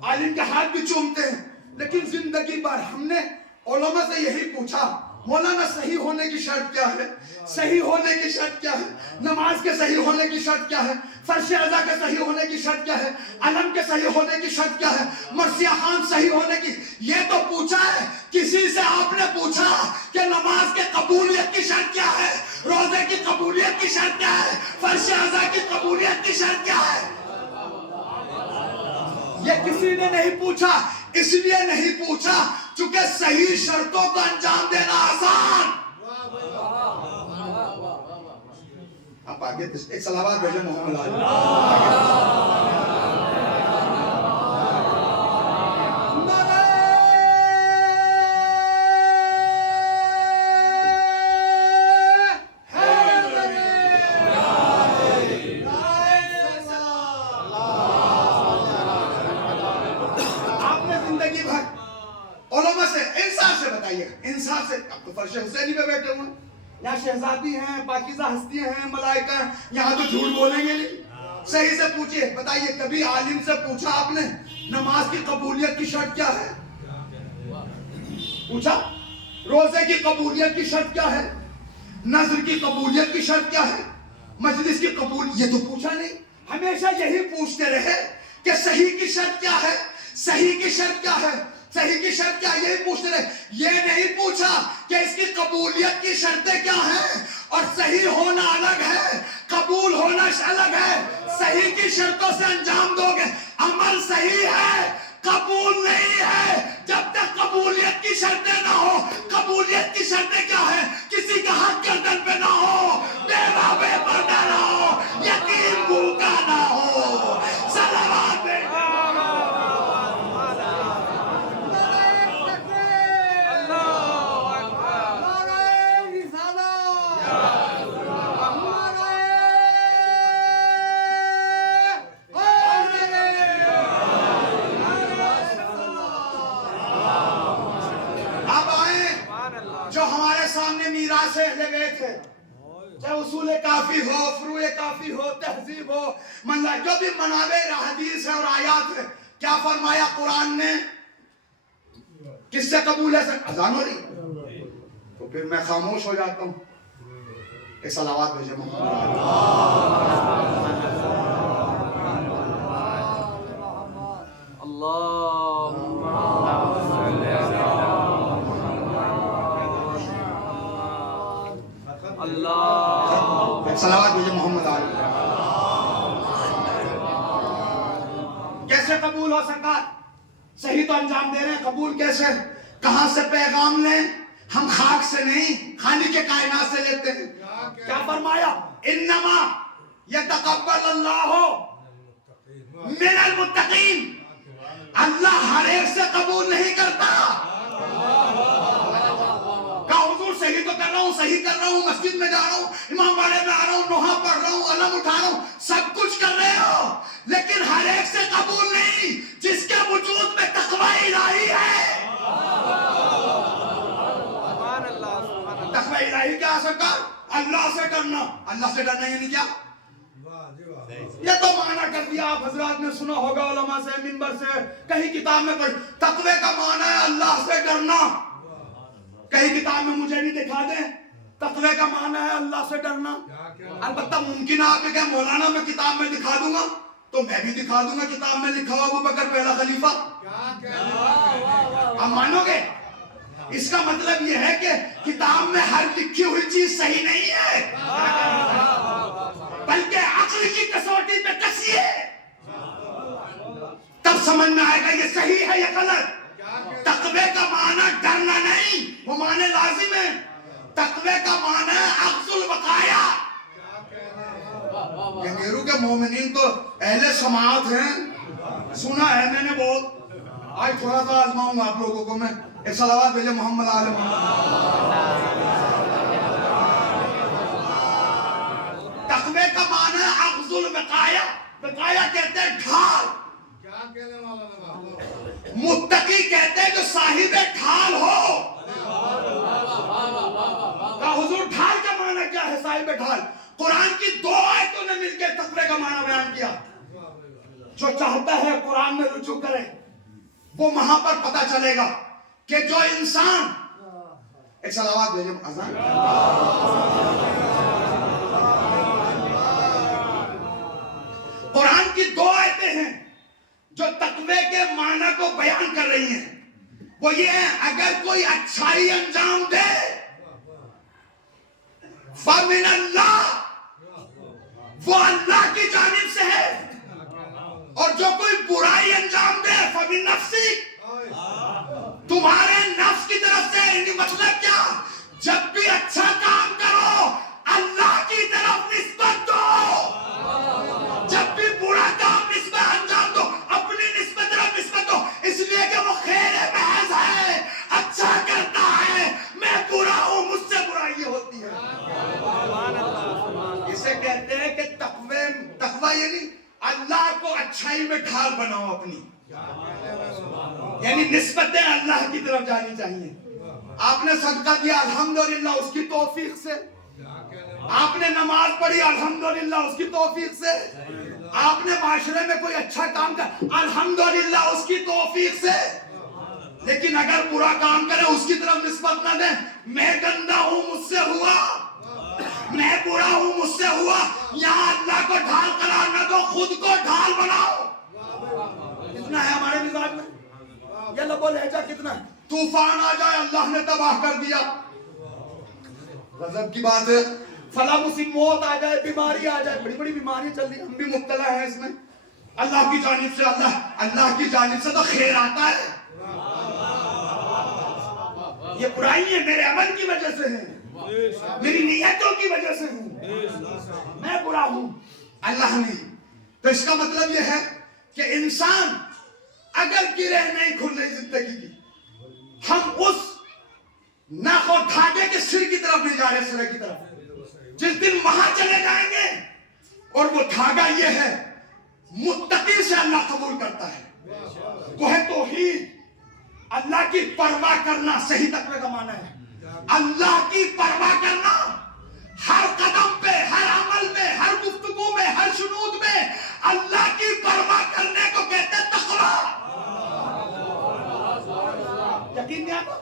عالم کے ہاتھ بھی چومتے ہیں، لیکن زندگی بھر ہم نے علماء سے یہی پوچھا مولانا صحیح ہونے کی شرط کیا ہے؟ صحیح ہونے کی شرط کیا ہے؟ نماز کے صحیح ہونے کی شرط کیا ہے؟ فرش اعضا کے صحیح ہونے کی شرط کیا ہے؟ علم کے صحیح ہونے کی شرط کیا ہے؟ مرثیہ خوان صحیح ہونے کی، یہ تو پوچھا ہے. کسی سے آپ نے پوچھا کہ نماز کے قبولیت کی شرط کیا ہے؟ روزے کی قبولیت کی شرط کیا ہے؟ فرش اعضا کی قبولیت کی شرط کیا ہے؟ یہ کسی نے نہیں پوچھا. اس لیے نہیں پوچھا چونکہ صحیح شرطوں کو انجام دینا آسان. آپ آگے ایک صلوات بھیجیں محمد شہزادی ہیں, پاکیزہ ہستیاں ہیں, ملائکہ ہیں, یہاں تو جھوٹ بولیں گے نہیں. صحیح سے پوچھئے, بتائیے کبھی عالم سے پوچھا آپ نے نماز کی قبولیت کی شرط کیا ہے؟ پوچھا؟ روزے کی قبولیت کی شرط کیا ہے؟ نذر کی قبولیت کی شرط کیا ہے؟ مجلس کی قبولیت, یہ تو پوچھا نہیں. ہمیشہ یہی پوچھتے رہے کہ صحیح کی شرط کیا ہے, صحیح کی شرط کیا ہے, صحیح کی شرط کیا ہے, یہی پوچھتے رہے. یہ نہیں پوچھا کہ اس کی قبولیت کی شرطیں کیا ہیں, اور صحیح ہونا الگ ہے, قبول ہونا الگ ہے. صحیح کی شرطوں سے انجام دو گے, عمل صحیح ہے, قبول نہیں ہے جب تک قبولیت کی شرطیں نہ ہو. قبولیت کی شرطیں کیا ہے؟ کسی کا حق گردن پہ نہ ہو, بیوہ بے پردہ نہ ہو, یتیم بھوکا نہ ہو. صلوات پہ سے لے گئے تھے, چاہے اصول کافی ہو, فروع کافی ہو, تہذیب ہو, جو بھی منابع حدیث ہے اور آیات ہے, کیا فرمایا قرآن نے؟ کس سے قبول ہے؟ اذان ہو رہی تو پھر میں خاموش ہو جاتا ہوں. ایک صلوات بھیجے محمد. صلوات بھیجے محمد علی. کیسے قبول ہو سکا؟ صحیح تو انجام دے رہے ہیں, قبول کیسے؟ کہاں سے پیغام لیں؟ ہم خاک سے نہیں, خالق کے کائنات سے لیتے ہیں. کیا فرمایا؟ انما یتقبل اللہ من المتقین. اللہ ہر ایک سے قبول نہیں کرتا. حضور صحیح تو کر رہا ہوں, صحیح کر رہا ہوں, مسجد میں جا رہا ہوں, امام باڑے میں آ رہا ہوں, نوحہ پڑھ رہا ہوں, علم اٹھا رہا ہوں, سب کچھ کر رہے ہو, لیکن ہر ایک سے قبول نہیں جس کے وجود میں تقوی الہی ہے. تقوی الہی کیا سکتا؟ اللہ سے ڈرنا. اللہ سے ڈرنا یعنی کیا؟ یہ تو معنی کر دیا آپ حضرات نے سنا ہوگا علماء سے, منبر سے, کہیں کتاب میں پڑھ. تقوی کا معنی ہے اللہ سے ڈرنا. کہیں کتاب میں مجھے نہیں دکھا دیں تقوی کا معنی ہے اللہ سے ڈرنا. البتہ ممکن ہے آپ نے کہا مولانا میں کتاب میں دکھا دوں گا, تو میں بھی دکھا دوں گا کتاب میں لکھا ہوا ابو بکر پہلا خلیفہ. آپ مانو گے؟ اس کا مطلب یہ ہے کہ کتاب میں ہر لکھی ہوئی چیز صحیح نہیں ہے, بلکہ عقل کی کسوٹی پہ کسیے, تب سمجھ میں آئے گا یہ صحیح ہے یا غلط. تقوی کا معنی ڈرنا نہیں, وہ معنی لازم ہے. تقوی کا معنی اخذ الوقایا. گنگیرو کے مومنین تو اہل سماعت ہیں, سنا ہے میں نے بہت. آج تھوڑا سا آزماؤں گا آپ لوگوں کو میں. ایک صلوات بھیجے محمد علی محمد. تقوی کا معنی اخذ الوقایا. وقایا کہتے ہیں ڈھال. متقی کہتے ہیں جو صاحب ڈھال ہو. حضور ڈھال کا معنی کیا ہے؟ صاحب ڈھال. قرآن کی 2 آیتوں نے مل کے تقوی کا معنی بیان کیا. جو چاہتا ہے قرآن میں رجوع کرے, وہ وہاں پر پتہ چلے گا کہ جو انسان, ایک صلوات بھیجے اذان. قرآن کی 2 آیتیں ہیں جو تقوی کے معنی کو بیان کر رہی ہیں. وہ یہ ہے, اگر کوئی اچھائی انجام دے فَمِنَ اللَّهِ, وہ اللہ کی جانب سے ہے, اور جو کوئی برائی انجام دے فَمِن نَفْسِكَ, تمہارے نفس کی طرف سے. یعنی مطلب کیا؟ جب بھی اچھا کام کرو اللہ کی طرف نسبت دو, جب بھی برا کام نسبت انجام دو اپنی نسبت طرف نسبت دو, اس لیے کہ وہ خیر محض ہے, اچھا کرتا ہے. میں برا ہوں, مجھ سے برائی ہوتی ہے. اسے کہتے ہیں کہ تقوی یعنی اللہ کو اچھائی میں ڈھال بناؤ اپنی, یعنی نسبتیں اللہ کی طرف جانی چاہیے. آپ نے صدقہ دیا الحمدللہ اس کی توفیق سے, آپ نے نماز پڑھی الحمدللہ اس کی توفیق سے، آپ نے معاشرے میں کوئی اچھا کام کیا الحمدللہ اس کی توفیق سے، لیکن اگر برا کام کرے اس کی طرف نسبت نہ دیں، میں گندا ہوں مجھ سے ہوا، میں برا ہوں مجھ سے ہوا، یہاں اللہ کو ڈھال قرار نہ دو، خود کو ڈھال بناؤ۔ کتنا ہے ہمارے مزاج میں یہ لب و لہجہ، کتنا ہے؟ طوفان آ جائے اللہ نے تباہ کر دیا، غضب کی بات ہے، فلاں مصیبت موت آ جائے، بیماری آ جائے، بڑی بڑی بیماریاں چل رہی ہیں، ہم بھی مبتلا ہیں اس میں، اللہ کی جانب سے اللہ کی جانب سے تو خیر آتا ہے، یہ برائی ہے میرے عمل کی وجہ سے ہے، میری نیتوں کی وجہ سے ہوں، میں برا ہوں، اللہ نے۔ تو اس کا مطلب یہ ہے کہ انسان اگر گرہ نہیں کھل رہی زندگی کی، ہم اس ناخ اور دھاگے کے سر کی طرف نہیں جا رہے، سرے کی طرف، جس دن وہاں چلے جائیں گے، اور وہ دھاگا یہ ہے، متقی سے اللہ قبول کرتا ہے، وہ ہے توحید، اللہ کی پرواہ کرنا، صحیح تقوی کا معنی ہے اللہ کی پرواہ کرنا، ہر قدم پہ، ہر عمل میں، ہر گفتگو میں، ہر شنود میں اللہ کی پرواہ کرنے کو کہتے ہیں تقوی۔ یقین نہیں آتا؟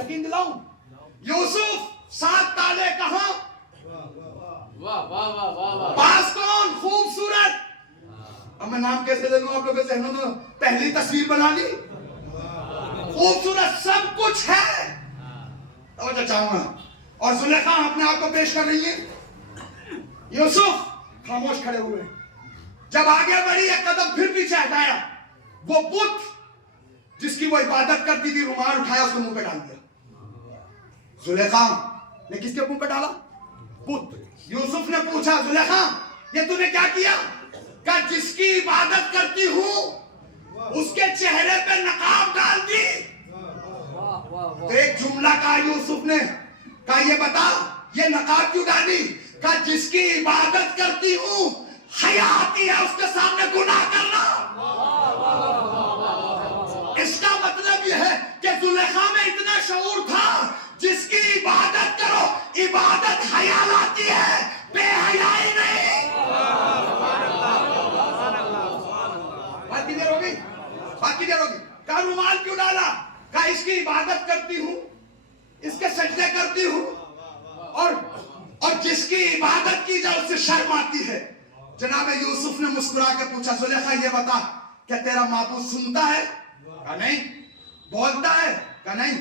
یقین دلاؤں، یوسف 7 تالے کہاں، پاس کون، خوبصورت، اب میں نام کیسے لے لوں، آپ لوگوں کے ذہنوں میں پہلی تصویر بنا لی، خوبصورت سب کچھ ہے، توجہ چاہوں گا، اور زلیخا اپنے آپ کو پیش کر رہی ہے، یوسف خاموش کھڑے ہوئے، جب آگے بڑھی ایک قدم پھر پیچھے ہٹایا، وہ بت جس کی وہ عبادت کرتی تھی رومال اٹھایا، اس کو منہ پہ ڈال دیا، زلیخا نے کس کے منہ پہ ڈالا، بت۔ یوسف نے پوچھا زلیخا یہ تو نے کیا کیا، کہ جس کی عبادت کرتی ہوں اس کے چہرے پہ نقاب ڈال دی۔ تو ایک جملہ کہا یوسف نے، کہا یہ بتا یہ نقاب کیوں ڈالی، کہ جس کی عبادت کرتی ہوں حیا آتی ہے اس کے سامنے گناہ کرنا۔ اس کا مطلب یہ ہے کہ زلیخا میں اتنا شعور تھا، جس کی عبادت کرو عبادت حیا لاتی ہے، بے حیائی نہیں۔ بات کی دیر ہوگی، بات کی دیر ہوگی، کہا رومال کیوں ڈالا، کہا اس کی عبادت کرتی ہوں، اس کے سجدے کرتی ہوں، اور جس کی عبادت کی جائے اس سے شرم آتی ہے۔ جناب یوسف نے مسکرا کے پوچھا زلیخا یہ بتا کیا تیرا معبود سنتا ہے، کہا نہیں، بولتا ہے، کہا نہیں،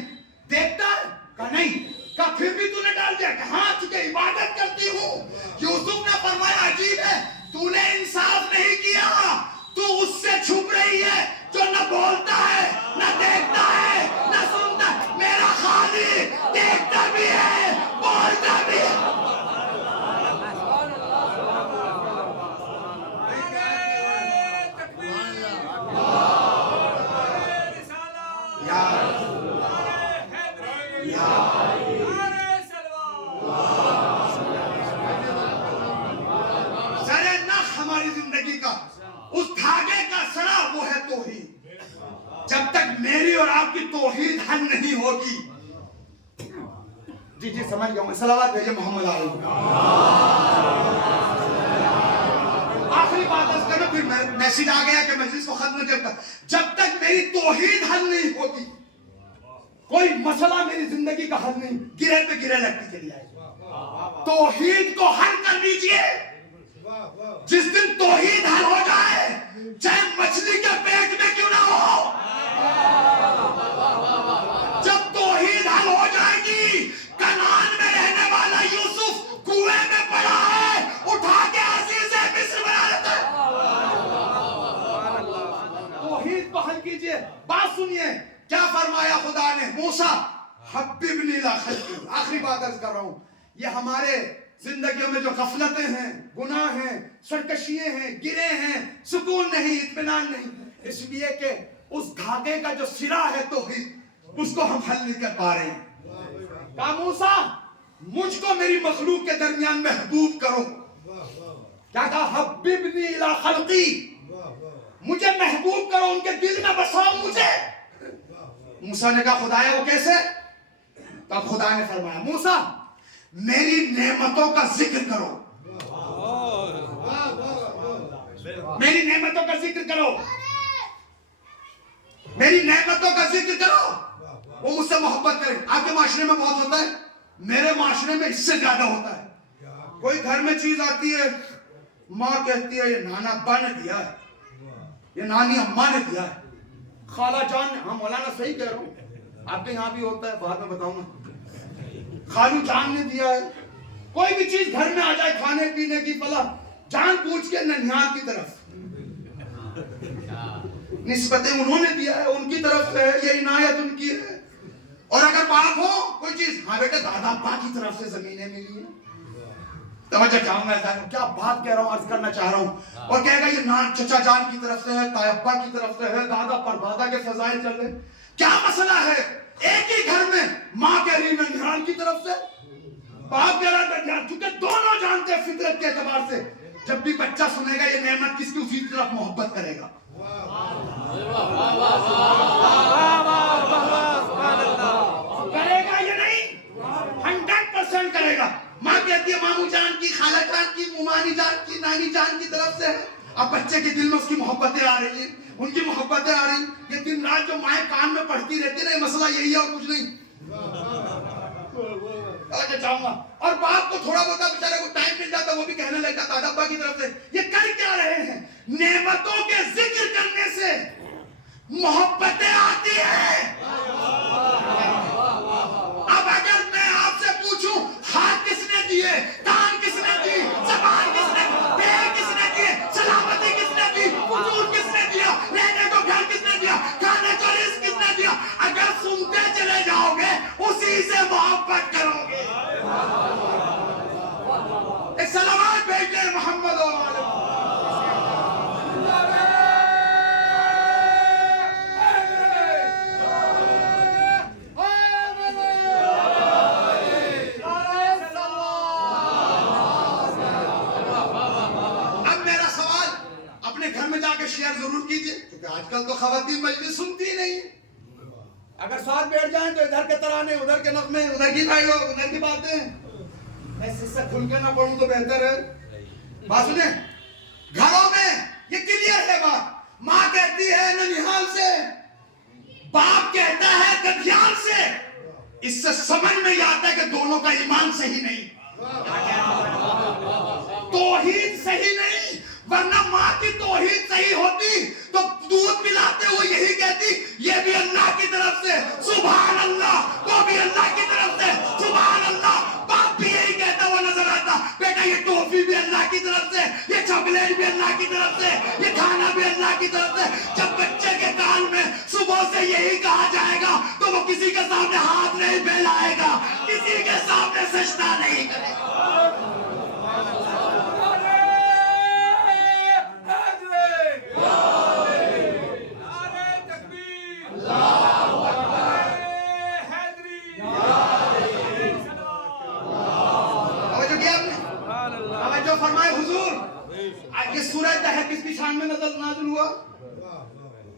دیکھتا ہے، کہا نہیں، کہا پھر بھی تو نے ڈال دیا، کہ ہاں چونکہ عبادت کرتی ہوں۔ یوسف نے فرمایا عجیب ہے، تو نے انصاف نہیں کیا، تو اس سے چھپ رہی ہے جو نہ بولتا ہے، نہ دیکھتا ہے، نہ سنتا ہے، میرا خالق دیکھتا بھی ہے، بولتا بھی ہے۔ اس دھاگے کا سرا وہ ہے توحید، جب تک میری اور آپ کی توحید حل نہیں ہوگی۔ جی سمجھ گیا ہوں، صلوات بھیجے محمد علیہ۔ آخری بات اس کرنا، پھر میسیج آ گیا کہ مجلس کو ختم کرتا، جب تک میری توحید حل نہیں ہوگی کوئی مسئلہ میری زندگی کا حل نہیں، گرے پہ گرے لگتی چلی آئے۔ توحید کو حل کر لیجئے، جس دن توحید حل ہو جائے چاہے مچھلی کے پیٹ میں کیوں نہ ہو، جب توحید حل ہو جائے گی، کنعان میں رہنے والا یوسف کنویں میں پڑا ہے، اٹھا کے عزیز مصر بنا لیتا ہے۔ توحید کو حل کیجئے۔ بات سنیے کیا فرمایا خدا نے، موسیٰ حببنی الی خلقی، آخری بات عرض کر رہا ہوں، یہ ہمارے زندگیوں میں جو غفلتیں ہیں، گناہ ہیں، سرکشیاں ہیں، گرے ہیں، سکون نہیں، اطمینان نہیں، اس لیے کہ اس دھاگے کا جو سرا ہے توحید، اس کو ہم حل نہیں کر پا رہے ہیں۔ کہا موسیٰ مجھ کو میری مخلوق کے درمیان محبوب کرو، کیا کہا حببنی الی خلقی، مجھے محبوب کرو، ان کے دل میں بساؤ مجھے۔ موسیٰ نے کہا خدایا وہ کیسے؟ تب خدا نے فرمایا موسیٰ میری نعمتوں کا ذکر کرو، میری نعمتوں کا ذکر کرو، میری نعمتوں کا ذکر کرو، وہ مجھ سے محبت کرے۔ آپ کے معاشرے میں بہت ہوتا ہے، میرے معاشرے میں اس سے زیادہ ہوتا ہے۔ کوئی گھر میں چیز آتی ہے، ماں کہتی ہے یہ نانا ابا نے دیا ہے، یہ نانی اماں نے دیا ہے، خالہ جان نے، ہاں مولانا صحیح کہہ رہا ہوں، آپ کے یہاں بھی ہوتا ہے، بعد میں بتاؤں گا، خالو جان نے دیا ہے۔ کوئی بھی چیز گھر میں آ جائے کھانے پینے کی، پلا جان پوچھ کے ننیال کی طرف نسبتیں انہوں نے دیا ہے، ان کی طرف سے ہے، یہ عنایت ان کی ہے۔ اور اگر باپ ہو کوئی چیز، ہاں بیٹے دادا ابا کی طرف سے زمینیں ملی ہیں، توجہ چاہوں گا، کیا بات کہہ رہا ہوں، عرض کرنا چاہ رہا ہوں۔ اور کہے گا یہ نان چچا جان کی طرف سے ہے، تایا ابا کی طرف سے ہے، دادا پر دادا کے فضائل چل رہے۔ کیا مسئلہ ہے؟ ایک ہی گھر میں ماں کہہ رہی ننیال کی طرف سے، باپ کہہ رہا ننیال، چونکہ دونوں جانتے ہیں فطرت کے اعتبار سے جب بھی بچہ سنے گا یہ نعمت کس کی، اسی طرف محبت کرے گا۔ کرے گا یا نہیں؟ 100% کرے گا۔ ماں کہتی ہے مامو جان کی، خالہ جان کی، ممانی جان کی، نانی جان کی طرف سے ہے۔ اب بچے کے دل میں اس کی محبتیں آ رہی ہیں، ان کی محبتیں آ رہی ہیں۔ یہ دن رات جو مائیں کان میں پڑھتی رہتی ہے نا، یہ مسئلہ یہی ہے اور کچھ نہیں۔ چاہوں گا اور باپ کو تھوڑا بہت بیچارے کو ٹائم مل جاتا، وہ بھی کہنے لگتا دادا ابا کی طرف سے۔ یہ کر کیا رہے ہیں؟ نعمتوں کے ذکر کرنے سے محبتیں آتی ہیں۔ اب اگر میں آپ سے پوچھوں ہاتھ کس نے دیے، کان کس نے دی، زبان کس نے، پیر کس نے دیے، سلامتی کس نے دی، وجود کس نے دیا، رہنے کو گھر کس نے دیا، کھانے کو رزق کس نے دیا، اگر سنتے چلے جاؤ گے اسی سے محبت کرو گے۔ ایک سلامات بھیجے محمد و آلہ۔ شیئر ضرور کیجئے، کیونکہ آج کل تو خواتین مجلس سنتی ہی نہیں ہیں۔ اگر ساتھ بیٹھ جائیں تو ادھر کے ترانے، ادھر کے نغمے، ادھر کی ڈائیلاگ، ادھر کی باتیں، میں اس سے کھل کے نہ پڑھوں تو بہتر ہے۔ بات سنیں، گھروں میں یہ کلیئر ہے بات، ماں کہتی ہے ننیال سے، باپ کہتا ہے گدھیال سے۔ اس سے سمجھ میں یہ آتا ہے کہ دونوں کا ایمان صحیح نہیں، توحید صحیح نہیں، ورنہ ماں کی توحید صحیح ہوتی تو دودھ پلاتے ہوئے یہی کہتی یہ بھی اللہ کی طرف سے سبحان اللہ، وہ بھی اللہ کی طرف سے سبحان اللہ۔ باپ بھی یہی کہتا وہ نظر آتا، بیٹا یہ ٹوفی بھی اللہ کی طرف سے، یہ چاکلیٹ بھی اللہ کی طرف سے، یہ کھانا بھی اللہ کی طرف سے۔ جب بچے کے کان میں صبح سے یہی کہا جائے گا تو وہ کسی کے سامنے ہاتھ نہیں پھیلائے گا، کسی کے سامنے سجدہ نہیں کرے گا۔ فرمائے حضور یہ سورہ دہر کس کی شان میں نازل ہوا؟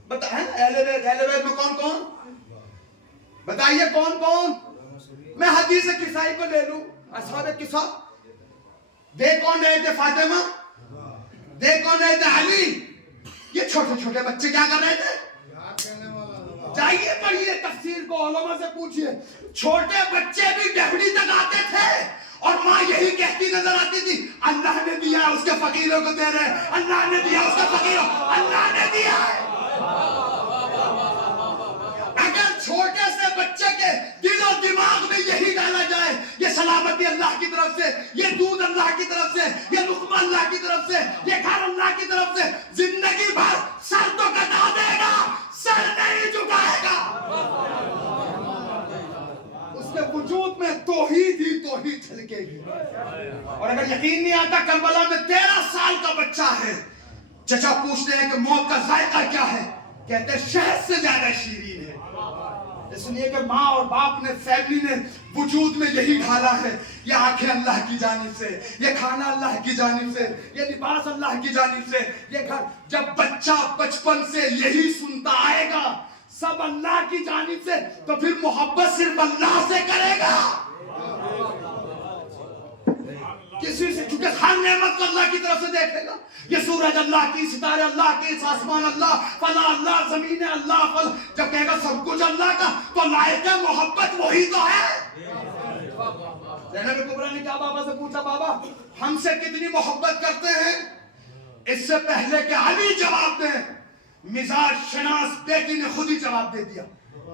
بتائیں اہل بیت میں کون کون؟ بتائیے کون کون؟ میں حدیث کسائی کو لے لوں، اصحاب کسا، دیکھ کون رہے تھے؟ فاطمہ، دیکھ کون رہے تھے؟ علی۔ یہ چھوٹے چھوٹے بچے کیا کر رہے تھے؟ جائیے پڑھیے تفسیر کو، علماء سے پوچھئے، چھوٹے بچے بھی ڈہڑی تک آتے تھے اور ماں یہی کہتی نظر آتی تھی اللہ نے دیا ہے اس کے فقیروں کو دے رہے ہیں، اللہ نے دیا اس کے فقیروں، اللہ نے دیا ہے۔ اگر چھوٹے سے بچے کے دل و دماغ میں یہی ڈالا جائے یہ سلامتی اللہ کی طرف سے، یہ دودھ اللہ کی طرف سے، یہ لقمہ اللہ کی طرف سے، یہ گھر اللہ کی طرف سے، زندگی بھر سر تو کٹا دے گا، سر نہیں جھکائے گا۔ اس کے وجود میں توحید ہی توحید چھلکے گی۔ اور اگر یقین نہیں آتا، کربلا میں 13 سال کا بچہ ہے، چچا پوچھتے ہیں کہ موت کا ذائقہ کیا ہے، کہتے ہیں شہد سے زیادہ شیرین ہے۔ اس لیے کہ ماں اور باپ نے، فیملی نے وجود میں یہی ڈھالا ہے، یہ آنکھیں اللہ کی جانب سے، یہ کھانا اللہ کی جانب سے، یہ لباس اللہ کی جانب سے، یہ گھر۔ جب بچہ بچپن سے یہی سنتا آئے گا سب اللہ کی جانب سے، تو پھر محبت صرف اللہ سے کرے گا۔ کسی سے، کیونکہ ہر نعمت کو اللہ کی طرف سے دیکھے گا. یہ سورج اللہ کی، ستارے اللہ کے، آسمان اللہ، فلاں اللہ، زمین اللہ، جب کہے گا سب کچھ اللہ کا تو لائق محبت وہی تو ہے. زینب کبریٰ نے کیا بابا سے پوچھا، بابا ہم سے کتنی محبت کرتے ہیں؟ اس سے پہلے کہ علی جواب دیں، مزاج شناس بیٹی نے خود ہی جواب دے دیا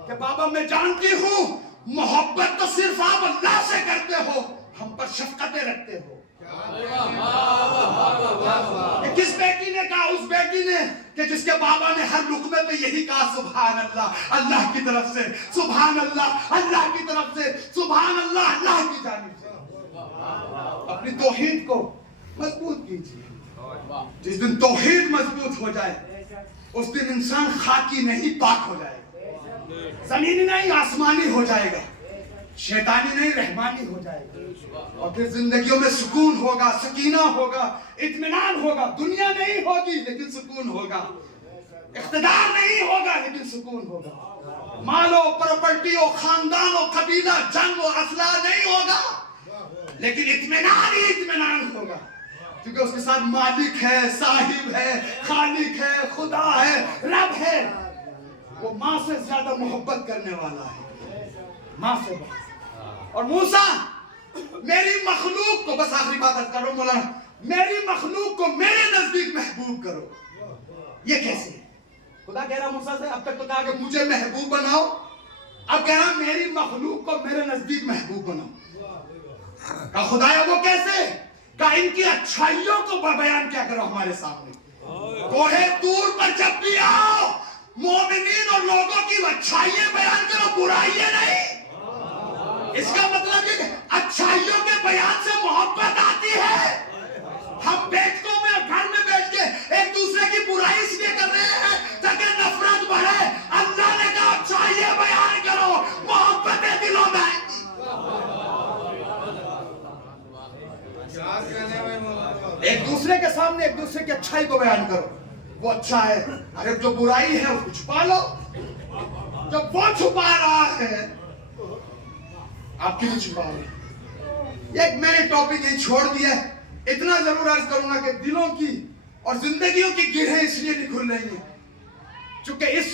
کہ بابا میں جانتی ہوں محبت تو صرف آپ اللہ سے کرتے ہو، ہم پر شفقتیں رکھتے ہو. کس بیٹی نے کہا؟ اس بیٹی نے کہ جس کے بابا نے ہر لقمے پہ یہی کہا سبحان اللہ اللہ کی طرف سے، سبحان اللہ اللہ کی طرف سے، سبحان اللہ اللہ کی جانب سے. اپنی توحید کو مضبوط کیجیے. جس دن توحید مضبوط ہو جائے اس دن انسان خاکی نہیں پاک ہو جائے گا، زمینی نہیں آسمانی ہو جائے گا، شیطانی نہیں رحمانی ہو جائے گا. اور پھر زندگیوں میں سکون ہوگا، سکینہ ہوگا، اطمینان ہوگا. دنیا نہیں ہوگی لیکن سکون ہوگا، اقتدار نہیں ہوگا لیکن سکون ہوگا. مال و پراپرٹی و خاندان و قبیلہ، جنگ و اسلحہ نہیں ہوگا لیکن اطمینان ہی اطمینان ہوگا، کیونکہ اس کے ساتھ مالک ہے، صاحب ہے، خالق ہے، خدا ہے، رب ہے. وہ ماں سے زیادہ محبت کرنے والا ہے، ماں سے بہت. اور موسیٰ میری مخلوق کو، بس آخری بات عرض کر رہا ہوں مولانا، میری مخلوق کو میرے نزدیک محبوب کرو. یہ کیسے ہے؟ خدا کہہ رہا موسیٰ سے، اب تک تو کہا کہ مجھے محبوب بناؤ، اب کہہ رہا میری مخلوق کو میرے نزدیک محبوب بناؤ. کہا خدایا وہ کیسے؟ کہا ان کی اچھائیوں کو بیان کیا کرو ہمارے سامنے. کوہ طور پر جب بھی آؤ مومنین اور لوگوں کی اچھائیاں بیان کرو، برائیاں نہیں. اس کا مطلب یہ کہ اچھائیوں کے بیان سے محبت آتی ہے. ہم بیٹھوں میں گھر میں بیٹھ کے ایک دوسرے کی برائی اس لیے کر رہے ہیں تاکہ نفرت بڑھے. اللہ نے کہا اچھائیاں بیان کرو، محبتیں دلوں میں آئیں گی. ایک دوسرے کے سامنے ایک دوسرے کی اچھائی کو بیان کرو. وہ اچھا ہے، ارے جو برائی ہے اس کو چھپا لو. جب وہ چھپا رہا ہے آپ کیوں چھپا رہے ہیں؟ ایک میں نے ٹاپک یہی چھوڑ دیا ہے. اتنا ضرور عرض کروں گا کہ دلوں کی اور زندگیوں کی گرہیں اس لیے نہیں کھل رہی ہیں چونکہ اس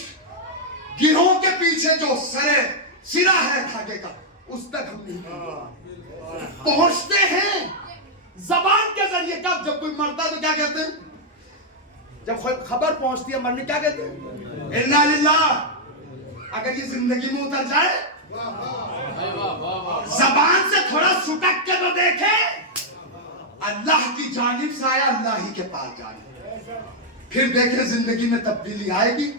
گرہوں کے پیچھے جو سرا ہے دھاگے کا اس تک ہم نہیں پہنچتے ہیں. زبان کے ذریعے کب جب کوئی مرتا تو کیا کہتے ہیں؟ جب خبر پہنچتی ہے مرنے کیا کہتے ہیں؟ انا للہ. اگر یہ زندگی میں اتر جائے زبان سے تھوڑا سٹک کے تو دیکھیں، اللہ کی جانب سے آیا، اللہ ہی کے پاس جانا. پھر دیکھیں زندگی میں تبدیلی آئے گی،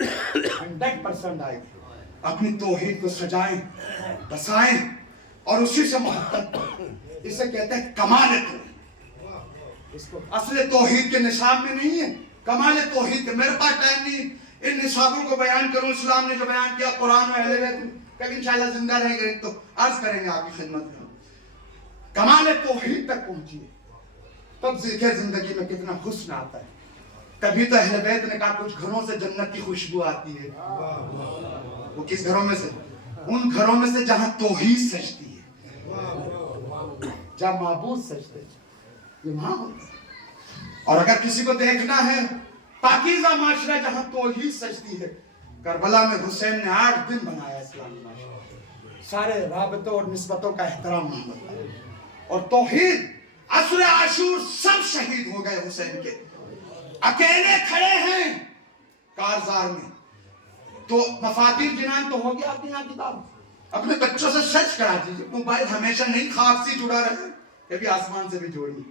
100% آئے گی. اپنی توحید کو سجائیں، بسائیں اور اسی سے محبت کریں. اسے کہتے ہیں کمال توحید. اس کو اصل توحید کے نصاب میں نہیں ہے، کمال توحید کے. میرے پاس ٹائم نہیں ان نصابوں کو بیان کروں. اسلام نے جو بیان کیا قرآن میں اہل بیت، کبھی انشاءاللہ زندہ رہیں گے تو عرض کریں گے آپ کی خدمت میں. کمال توحید تک پہنچیے تب ذکر زندگی میں کتنا حسن آتا ہے. تبھی تو اہل بیت نے کہا کچھ گھروں سے جنت کی خوشبو آتی ہے. وہ کس گھروں میں سے؟ ان گھروں میں سے جہاں توحید سجتی ہے، جہاں معبود سجتے ہیں. یہ وہاں ہوتا ہے. اور اگر کسی کو دیکھنا ہے پاکیزہ معاشرہ جہاں توحید سجتی ہے، کربلا میں حسین نے 8 دن بنایا اسلامی معاشرہ. سارے رابطوں اور نسبتوں کا احترام محمد ہے. اور توحید عصر عاشور سب شہید ہو گئے حسین کے. اکیلے کھڑے ہیں کارزار میں. تو مفاتیح جنان تو ہو گیا آپ کے یہاں کتاب. اپنے بچوں سے سرچ کرا دیجیے. موبائل ہمیشہ نہیں خاک سے جڑا رہے، کبھی آسمان سے بھی جوڑیے.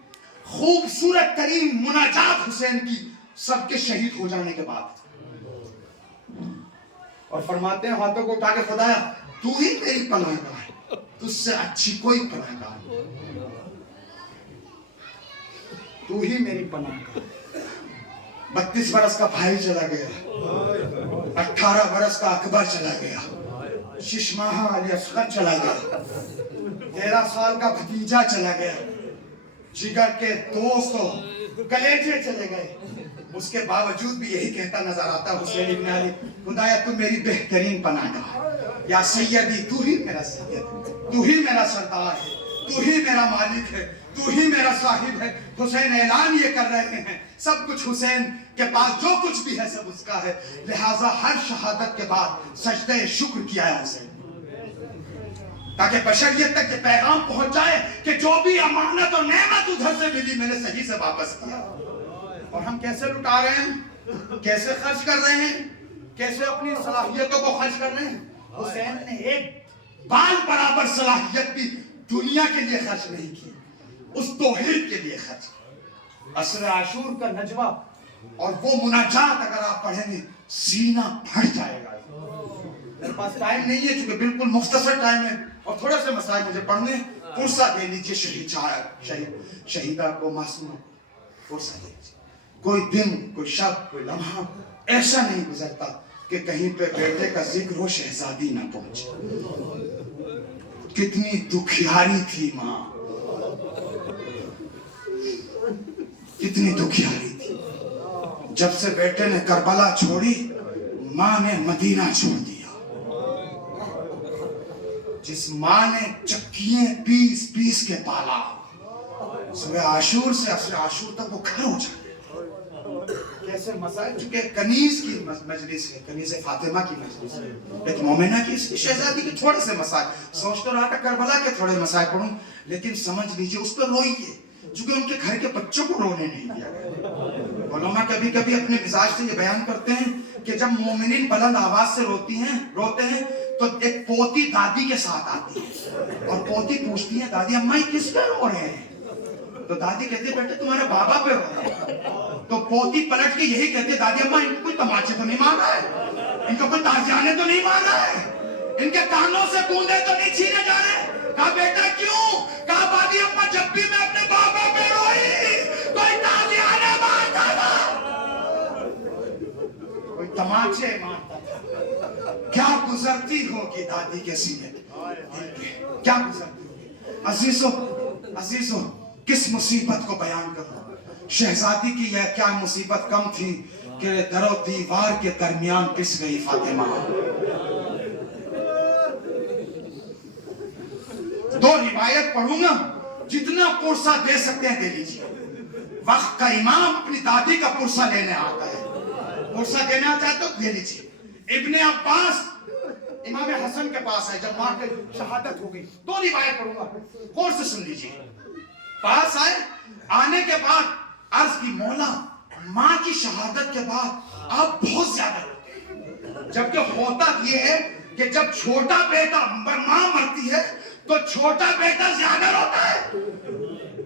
خوبصورت ترین مناجات حسین کی سب کے شہید ہو جانے کے بعد. اور فرماتے ہیں ہاتھوں کو اٹھا کے خدایا تو ہی میری پناہ گاہ ہے، تجھ سے اچھی کوئی پناہ گاہ نہیں، تو ہی میری پناہ گاہ. 32 برس کا بھائی چلا گیا، 18 برس کا اکبر چلا گیا، 6 ماہ علی اصغر چلا گیا، 13 سال کا بھتیجا چلا گیا، جگر کے دوست کلیجے چلے گئے. اس کے باوجود بھی یہی کہتا نظر آتا حسین ابن علی خدایا تو میری بہترین پناہ گاہ، یا سیدی تو ہی میرا سید، تو ہی میرا سردار ہے، تو ہی میرا مالک ہے، تو ہی میرا صاحب ہے. حسین اعلان یہ کر رہے ہیں سب کچھ حسین کے پاس جو کچھ بھی ہے سب اس کا ہے، لہٰذا ہر شہادت کے بعد سجدہ شکر کیا ہے حسین، تاکہ بشریت تک یہ پیغام پہنچ جائے کہ جو بھی امانت اور نعمت ادھر سے ملی میں نے صحیح سے واپس کیا. اور ہم کیسے لٹا رہے ہیں، کیسے خرچ کر رہے ہیں، کیسے اپنی صلاحیتوں کو خرچ کر رہے ہیں. حسین نے ایک بال برابر صلاحیت بھی دنیا کے لیے خرچ نہیں کی، اس توحید کے لیے خرچ. عصر عاشور کا نجوہ اور وہ مناجات اگر آپ پڑھیں گے سینہ پھٹ جائے گا. میرے پاس ٹائم نہیں ہے چونکہ بالکل مختصر ٹائم ہے اور تھوڑے سے مسائل مجھے پڑھنے، فرصہ دے لیجیے شہیدہ کو، معصومہ کو فرصہ دے لیجیے. کوئی دن، کوئی شب، کوئی لمحہ ایسا نہیں گزرتا کہ کہیں پہ بیٹے کا ذکر ہو شہزادی نہ پہنچے. کتنی دکھیاری تھی ماں، کتنی دکھیاری تھی. جب سے بیٹے نے کربلا چھوڑی ماں نے مدینہ چھوڑ دیا. جس ماں نے چکیاں پیس پیس کے پالا، صبح عاشور سے عصر عاشور تک وہ گھر ہو جاتے. کیسے مسائل، چونکہ کنیز کی مجلس ہے، کنیز فاطمہ کی مجلس ہے، ایک مومنہ کی شہزادی کے تھوڑے سے مسائل. سوچ تو رہا تھا کربلا کے تھوڑے مسائل پڑھوں، لیکن سمجھ لیجئے اس پر روئیے چونکہ ان کے گھر کے بچوں کو رونے نہیں دیا گیا. علماء کبھی کبھی اپنے مزاج سے یہ بیان کرتے ہیں کہ جب مومنین بلند آواز سے روتے ہیں تو ایک پوتی دادی کے ساتھ آتی ہے اور پوتی پوچھتی ہے دادی اماں کس پہ رو رہے ہیں؟ تو دادی کہتی ہے بیٹے تمہارے بابا پہ رو رہے ہیں. تو پوتی پلٹ کے یہی کہتی ہے دادی اماں ان کو کوئی تماچے تو نہیں مار رہا ہے، ان کو کوئی تازیانے تو نہیں مار رہا ہے، ان کے کانوں سے بوندے تو نہیں چھینے جا رہے؟ کہا بیٹا کیوں؟ کہا دادی اماں جب بھی میں اپنے بابا پہ روئی کوئی تازیانے مارتا تھا، کوئی تماچے مارتا تھا. کیا گزرتی ہوگی دادی کے سینے، کیا گزرتی ہوگی. عزیزو کس مصیبت کو بیان کروں. شہزادی کی یہ کیا مصیبت کم تھی کہ در و دیوار کے درمیان پس گئی فاطمہ. دو روایت پڑھوں گا، جتنا پرسہ دے سکتے ہیں دے لیجیے. وقت کا امام اپنی دادی کا پرسہ لینے آتا ہے، پرسہ دینا چاہتے تو دے لیجیے. ابن عباس امام حسن کے پاس آئے جب ماں کی شہادت ہو گئی. دو روایت پڑھوں گا، غور سے سن لیجیے. پاس آئے، آنے کے بعد عرض کی مولا ماں کی شہادت کے بعد آپ بہت زیادہ روتے ہیں. جبکہ ہوتا یہ ہے کہ جب چھوٹا بیٹا ماں مرتی ہے تو چھوٹا بیٹا زیادہ روتا ہے،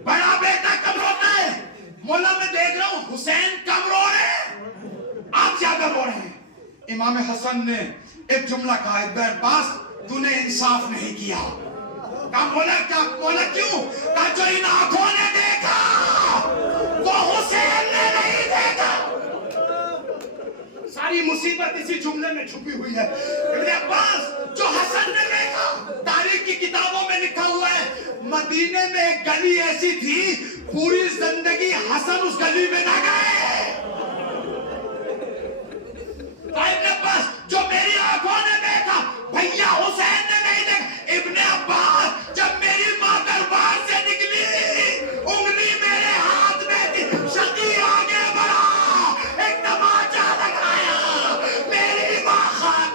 بڑا بیٹا کم روتا ہے. مولا میں دیکھ رہا ہوں حسین کم رو رہے ہیں، آپ زیادہ رو رہے ہیں. امام حسن نے ایک جملہ کہا ابن عباس تو نے انصاف نہیں کیا. کہا مولا کیا؟ مولا کیوں؟ کہا جو ان آنکھوں نے دیکھا وہ حسین نے نہیں دیکھا. ساری مصیبت اسی جملے میں چھپی ہوئی ہے. ابن عباس جو حسن نے دیکھا، تاریخ کی کتابوں میں لکھا ہوا ہے مدینے میں ایک گلی ایسی تھی پوری زندگی حسن اس گلی میں نہ گئے. ابن عباس جو میری آنکھوں نے دیکھا بھیا حسین نے نہیں دیکھا. ابن عباس جب میری ماں دربار سے نکلی انگلی میرے ہاتھ میں تھی، شقی آگے بڑھا ایک تماچا لگایا، میری ماں خان.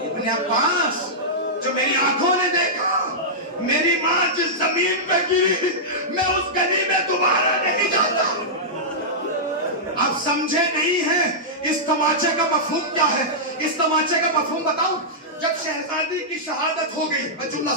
ابن عباس جو میری آنکھوں نے دیکھا، میری ماں جس زمین پہ گری میں اس گلی میں دوبارہ نہیں جاتا. آپ سمجھے نہیں ہیں اس تماچے کا مفہوم کیا ہے. اس تماچے کا مفہوم بتاؤں. جب شہزادی کی شہادت ہو گئی، جملہ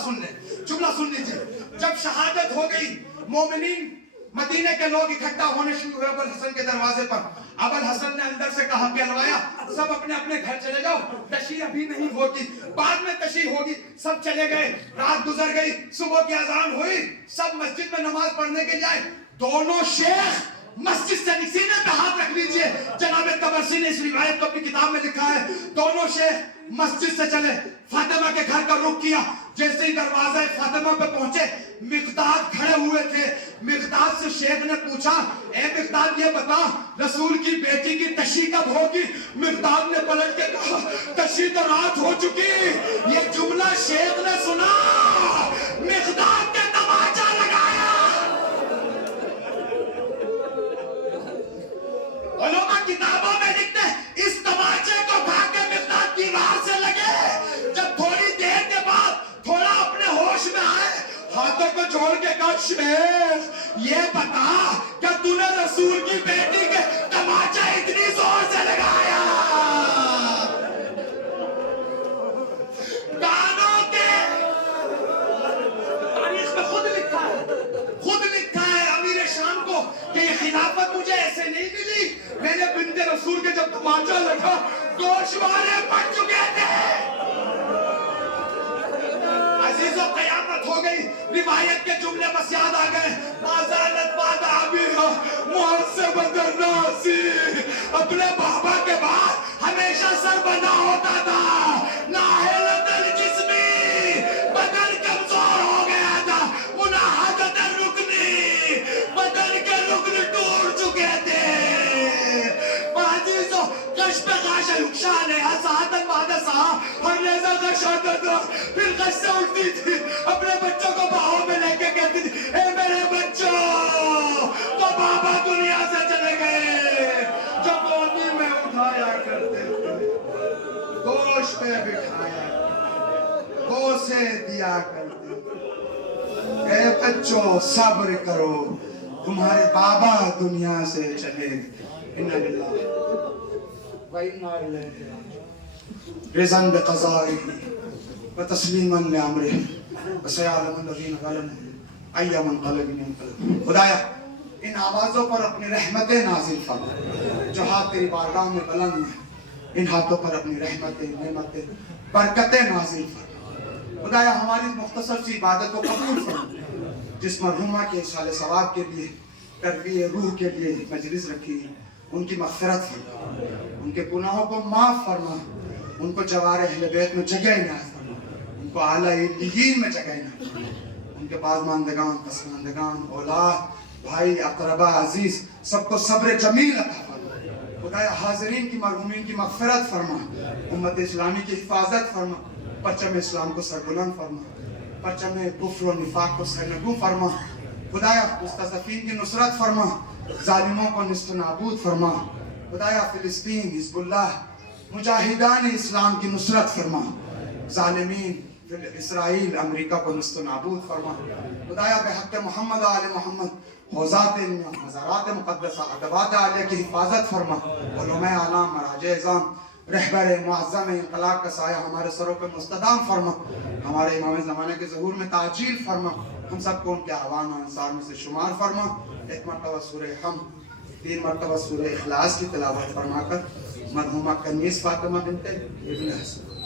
سن لیجئے. جب شہادت ہو گئی مومنین مدینے کے لوگ اکٹھا ہونے شروع ہوئے ابو الحسن کے دروازے پر. ابو الحسن نے اندر سے کہا کہلوایا سب اپنے اپنے گھر چلے جاؤ، تشیع ابھی نہیں ہوگی، بعد میں تشیع ہوگی. سب چلے گئے، رات گزر گئی، صبح کی اذان ہوئی، سب مسجد میں نماز پڑھنے کے لیے آئے. دونوں شیخ مسجد سے سینے پہ ہاتھ رکھ لیجئے. جناب طبرسی نے اس روایت کو اپنی کتاب میں لکھا ہے. دونوں شیخ مسجد سے چلے، فاطمہ کے گھر کا رخ کیا. جیسے ہی دروازہ فاطمہ پہ پہنچے مقداد کھڑے ہوئے تھے. مقداد سے شیخ نے پوچھا اے مقداد یہ بتا رسول کی بیٹی کی تشریح کب ہوگی؟ مقداد نے پلٹ کے کہا تشریح تو رات ہو چکی. یہ جملہ شیخ نے سنا, مقداد نے تماچا لگایا. علماء کتابوں میں لکھتے ہیں اس تماچے کو کھا کے مقداد دیوار سے لگے. جب تھوڑی دیر کے بعد تھوڑا اپنے ہوش میں آئے, ہاتھوں کو جوڑ کے کہا شیخ یہ بتا کہ تو نے رسول کی بیٹی کے تماچا اتنی زور سے لگایا. کانوں کے تاریخ میں خود لکھا ہے امیر شام کو کہ یہ خلافت مجھے ایسے نہیں ملی. میں نے بنت رسول کے جب تماچا لگا گوشوارے پڑ چکے تھے. عزیزو قیامت ہو گئی. روایت کے جملے بس یاد آ گئے. آزالت بعد عبیہ محاسبت الناسی. اپنے بابا کے بعد ہمیشہ سر بنا ہوتا تھا. ناحلت الجسمی, بدن کمزور ہو گیا تھا. مناحدت الرکنی, بدن کے رکن ٹوٹ چکے تھے. عزیزو قش پہ غاش یکشان ہے ساعتاً بعد ساعت ہر لیزہ غش آتا تھا. پھر غش سے اٹھتی تھی, اپنے بچوں کو باہوں میں لے کے کہتی تھی اے میرے بچوں تو بابا دنیا سے چلے گئے. جو گودی میں اٹھایا کرتے تھے, گوشت پہ بٹھایا, بوسے دیا کرتے تھے. اے بچوں صبر کرو, تمہارے بابا دنیا سے چلے گئے. اِنَّا لِلَّهِ وَإِنَّا إِلَيْهِ رَاجِعُونَ. رِضًا بِقَضَائِهِ وَتَسْلِيمًا لِأَمْرِهِ وَسَيَعْلَمُ الَّذِينَ ظَلَمُوا أَيَّ مُنقَلَبٍ يَنقَلِبُونَ. خدایا ان آوازوں پر اپنی رحمتیں نازل فرما جو ہاتھ تیری بارگاہ میں بلند ہیں. ان ہاتھوں پر اپنی رحمتیں, نعمتیں, برکتیں نازل فرما. خدایا ہماری مختصر سی عبادت کو قبول فرما. جس مرحومہ کے اصحال ثواب کے لیے, تربیت روح کے لیے مجلس رکھی, ان کی مغفرت فرما, ان کے گناہوں کو معاف فرما, ان کو جوار اہل بیت میں جگہ عنایت فرما, ان کو اعلیٰ علیین میں جگہ عنایت فرما. ان کے بازماندگان, پسماندگان, اولاد, بھائی, اقربا, عزیز سب کو صبر جمیل عطا فرما. خدایا حاضرین کی مرحومین کی مغفرت فرما, امت اسلامی کی حفاظت فرما, پرچم اسلام کو سربلند فرما, پرچم کفر و نفاق کو سرنگوں فرما. خدایا مستضعفین کی نصرت فرما, ظالموں کو نصف نابود فرما. خدایا فلسطین, حزب اللہ, مجاہدان اسلام کی نصرت فرما. ظالمین اسرائیل, امریکہ کو نصف نابود فرما. خدایا بحق محمد و آل محمد حوزات علمیہ, مزارات مقدسہ, ادبات عالیہ کی حفاظت فرما. علماء اعلام, مراجع اعظام, رہبر معظم انقلاب کا سایہ ہمارے سروں پہ مستدام فرما. ہمارے امام زمانے کے ظہور میں تعجیل فرما. ہم سب کو ان کے اعوان و انصار میں سے شمار فرما. ایک مرتبہ سورہ حمد, 3 مرتبہ سورہ اخلاص کی تلاوت فرما کر مرحومہ کنیز فاطمہ بنت ابن حسن